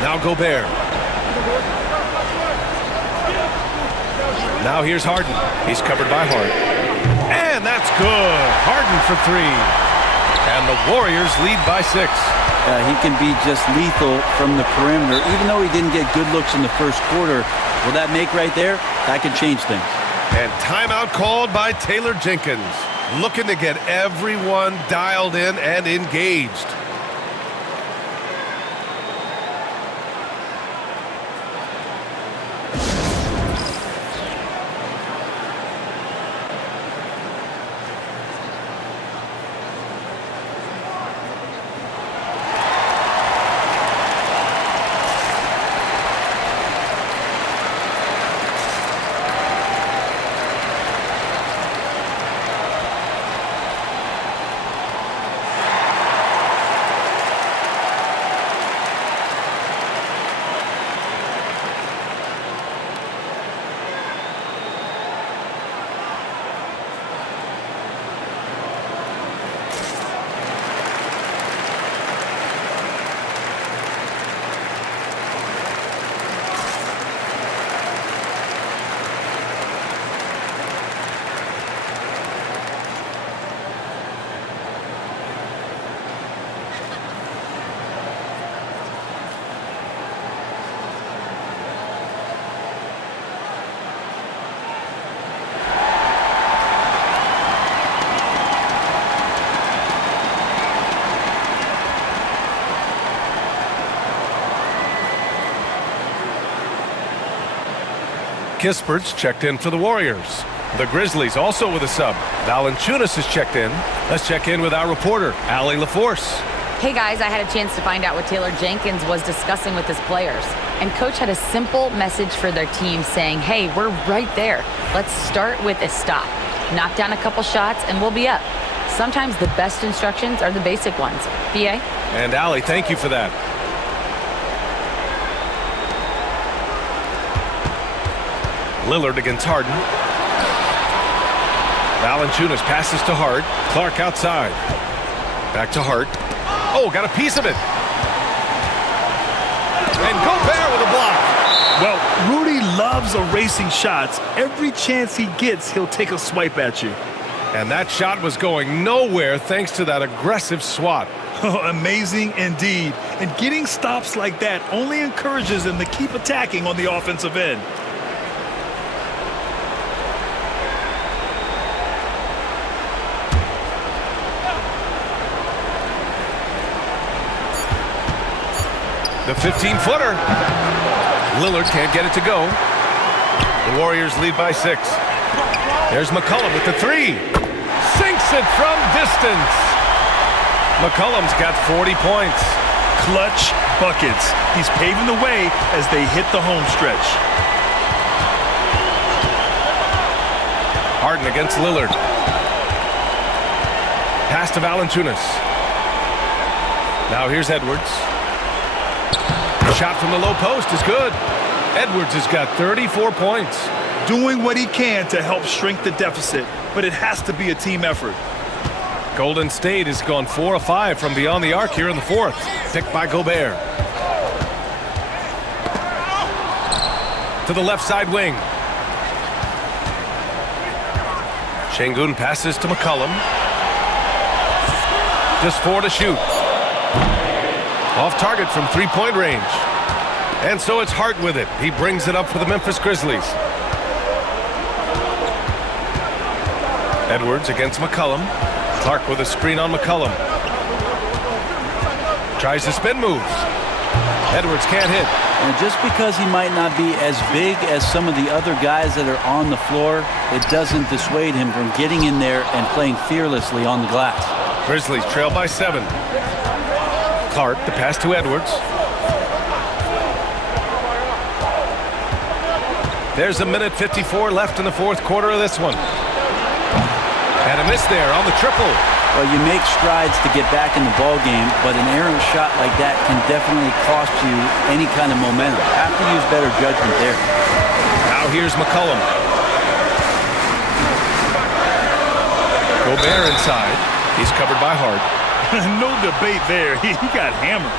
Now Gobert. Now here's Harden. He's covered by Hart. And that's good. Harden for 3. And the Warriors lead by 6. He can be just lethal from the perimeter. Even though he didn't get good looks in the first quarter, will that make right there? That can change things. And timeout called by Taylor Jenkins. Looking to get everyone dialed in and engaged. Kispert's checked in for the Warriors. The Grizzlies also with a sub. Valanciunas is checked in. Let's check in with our reporter, Allie LaForce. Hey guys, I had a chance to find out what Taylor Jenkins was discussing with his players. And coach had a simple message for their team saying, hey, we're right there. Let's start with a stop. Knock down a couple shots and we'll be up. Sometimes the best instructions are the basic ones. BA? And Allie, thank you for that. Lillard against Harden. Valanciunas passes to Hart. Clark outside. Back to Hart. Oh, got a piece of it. And Gobert with a block. Well, Rudy loves erasing shots. Every chance he gets, he'll take a swipe at you. And that shot was going nowhere thanks to that aggressive swat. Amazing indeed. And getting stops like that only encourages them to keep attacking on the offensive end. The 15-footer. Lillard can't get it to go. The Warriors lead by 6. There's McCollum with the 3. Sinks it from distance. McCollum's got 40 points. Clutch buckets. He's paving the way as they hit the home stretch. Harden against Lillard. Pass to Valanciunas. Now here's Edwards. Shot from the low post is good. Edwards has got 34 points. Doing what he can to help shrink the deficit, but it has to be a team effort. Golden State has gone 4 of 5 from beyond the arc here in the 4th. Picked by Gobert. To the left side wing. Şengün passes to McCollum. Just 4 to shoot. Off target from three-point range. And so it's Hart with it. He brings it up for the Memphis Grizzlies. Edwards against McCollum. Clark with a screen on McCollum. Tries the spin move. Edwards can't hit. And just because he might not be as big as some of the other guys that are on the floor, it doesn't dissuade him from getting in there and playing fearlessly on the glass. Grizzlies trail by 7. Clark, the pass to Edwards. There's a minute 54 left in the 4th quarter of this one. And a miss there on the triple. Well, you make strides to get back in the ball game, but an errant shot like that can definitely cost you any kind of momentum. Have to use better judgment there. Now here's McCollum. Gobert inside. He's covered by Hart. No debate there. He got hammered.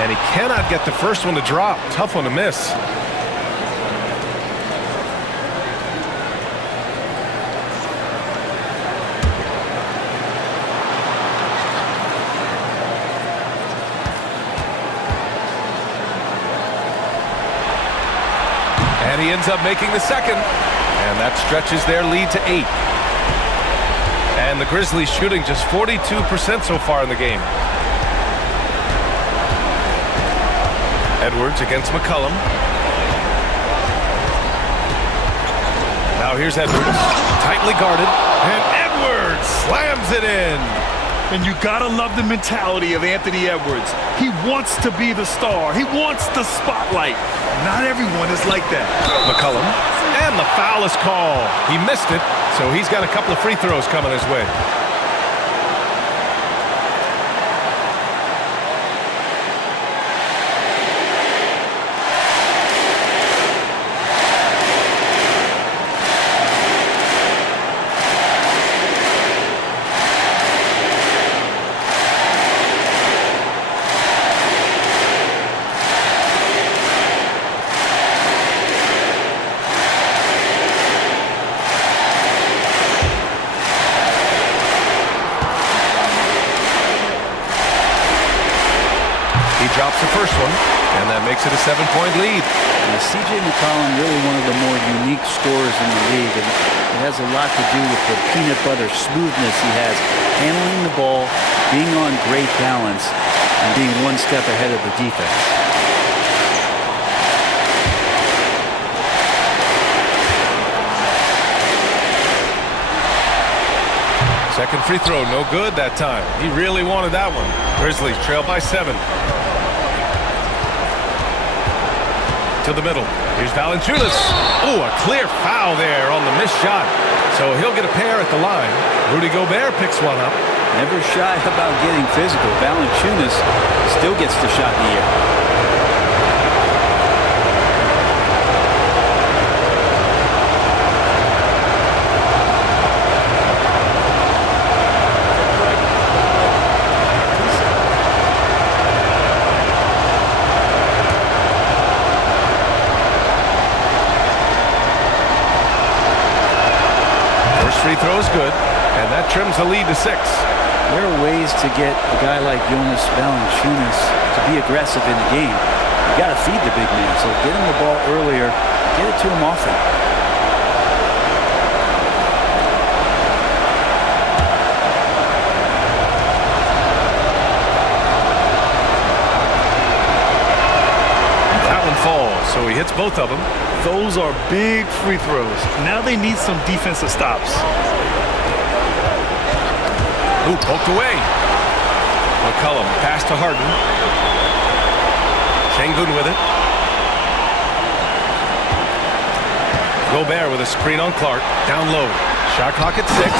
And he cannot get the first one to drop. Tough one to miss. And he ends up making the second. And that stretches their lead to 8. And the Grizzlies shooting just 42% so far in the game. Edwards against McCollum. Now here's Edwards, tightly guarded, and Edwards slams it in. And you gotta love the mentality of Anthony Edwards. He wants to be the star. He wants the spotlight. Not everyone is like that. McCollum, and the foul is called. He missed it, so he's got a couple of free throws coming his way. the first one, and that makes it a 7-point lead. C.J. McCollum, really one of the more unique scorers in the league, and it has a lot to do with the peanut butter smoothness he has, handling the ball, being on great balance, and being one step ahead of the defense. Second free throw, no good that time. He really wanted that one. Grizzlies trail by 7. To the middle. Here's Valanciunas. Oh, a clear foul there on the missed shot. So he'll get a pair at the line. Rudy Gobert picks one up. Never shy about getting physical. Valanciunas still gets the shot in the air. Free throw is good, and that trims the lead to 6. There are ways to get a guy like Jonas Valanciunas to be aggressive in the game. You got to feed the big man, so get him the ball earlier, get it to him often. That one falls, so he hits both of them. Those are big free throws. Now they need some defensive stops. Ooh, poked away. McCollum pass to Harden. Şengün with it. Gobert with a screen on Clark. Down low. Shot clock at 6.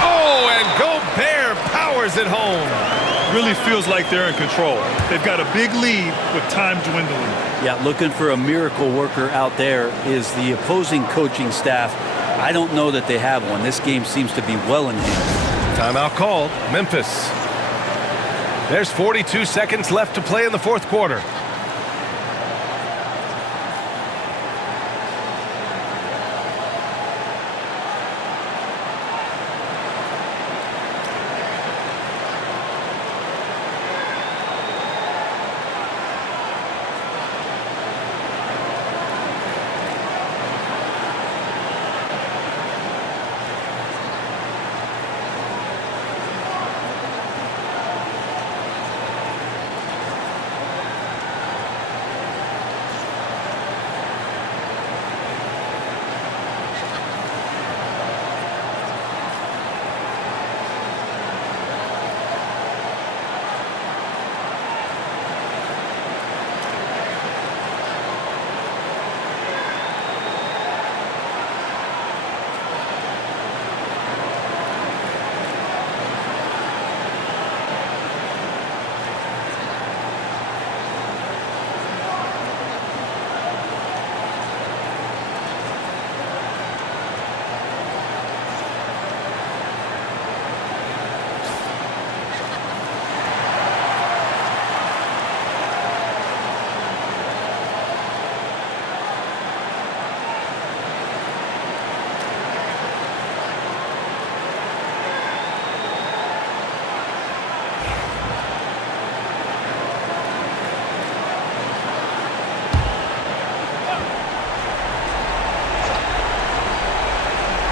Oh, and Gobert powers it home. Really feels like they're in control. They've got a big lead with time dwindling. Yeah, looking for a miracle worker out there is the opposing coaching staff. I don't know that they have one. This game seems to be well in hand. Timeout called. Memphis. There's 42 seconds left to play in the fourth quarter.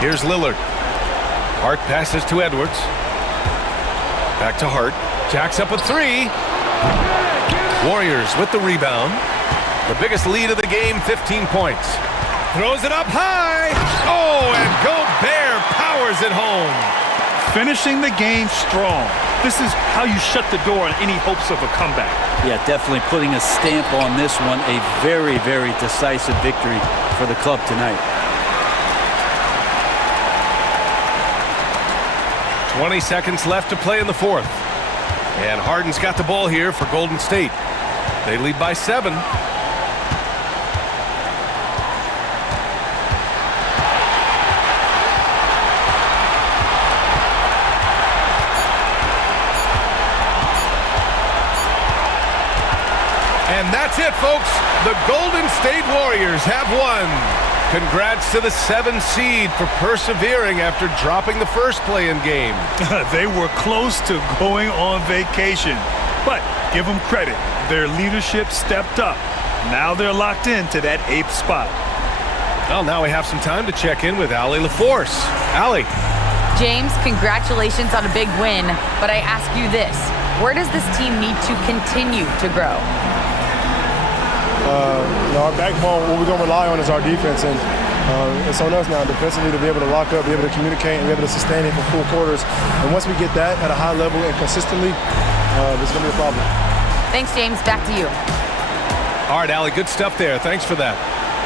Here's Lillard. Hart passes to Edwards. Back to Hart. Jacks up a 3. Warriors with the rebound. The biggest lead of the game, 15 points. Throws it up high. Oh, and Gobert powers it home. Finishing the game strong. This is how you shut the door on any hopes of a comeback. Yeah, definitely putting a stamp on this one. A very, very decisive victory for the club tonight. 20 seconds left to play in the fourth. And Harden's got the ball here for Golden State. They lead by 7. And that's it, folks. The Golden State Warriors have won. Congrats to the 7 seed for persevering after dropping the first play-in game. They were close to going on vacation. But give them credit. Their leadership stepped up. Now they're locked into that 8th spot. Well, now we have some time to check in with Allie LaForce. Allie. James, congratulations on a big win, but I ask you this. Where does this team need to continue to grow? Our backbone, what we're going to rely on is our defense, and it's on us now defensively to be able to lock up, be able to communicate, and be able to sustain it for full quarters. And once we get that at a high level and consistently, it's going to be a problem. Thanks, James. Back to you. All right, Allie, good stuff there. Thanks for that.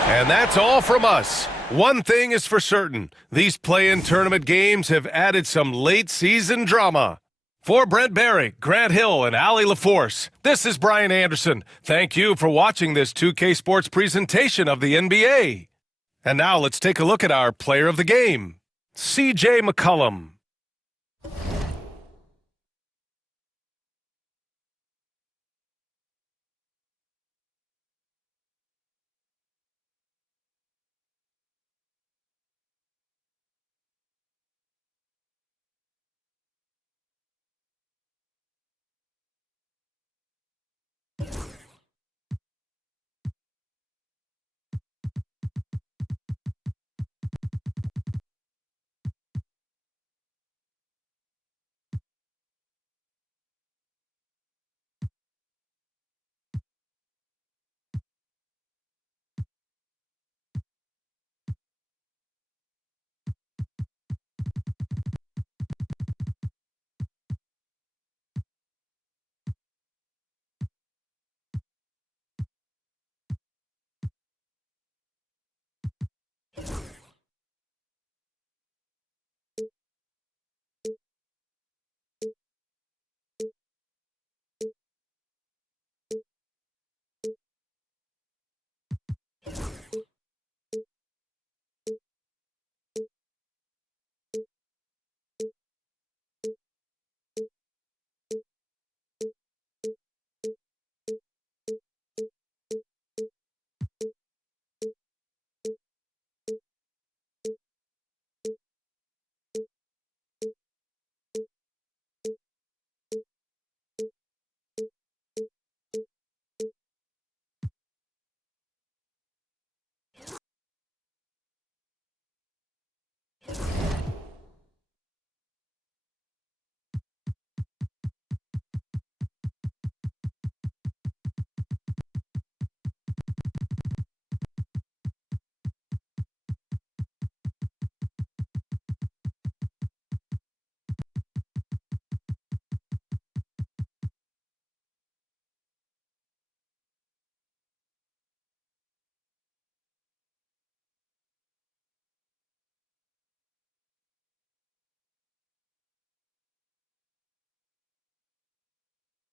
And that's all from us. One thing is for certain. These play-in tournament games have added some late-season drama. For Brent Barry, Grant Hill, and Allie LaForce, this is Brian Anderson. Thank you for watching this 2K Sports presentation of the NBA. And now let's take a look at our player of the game, C.J. McCollum.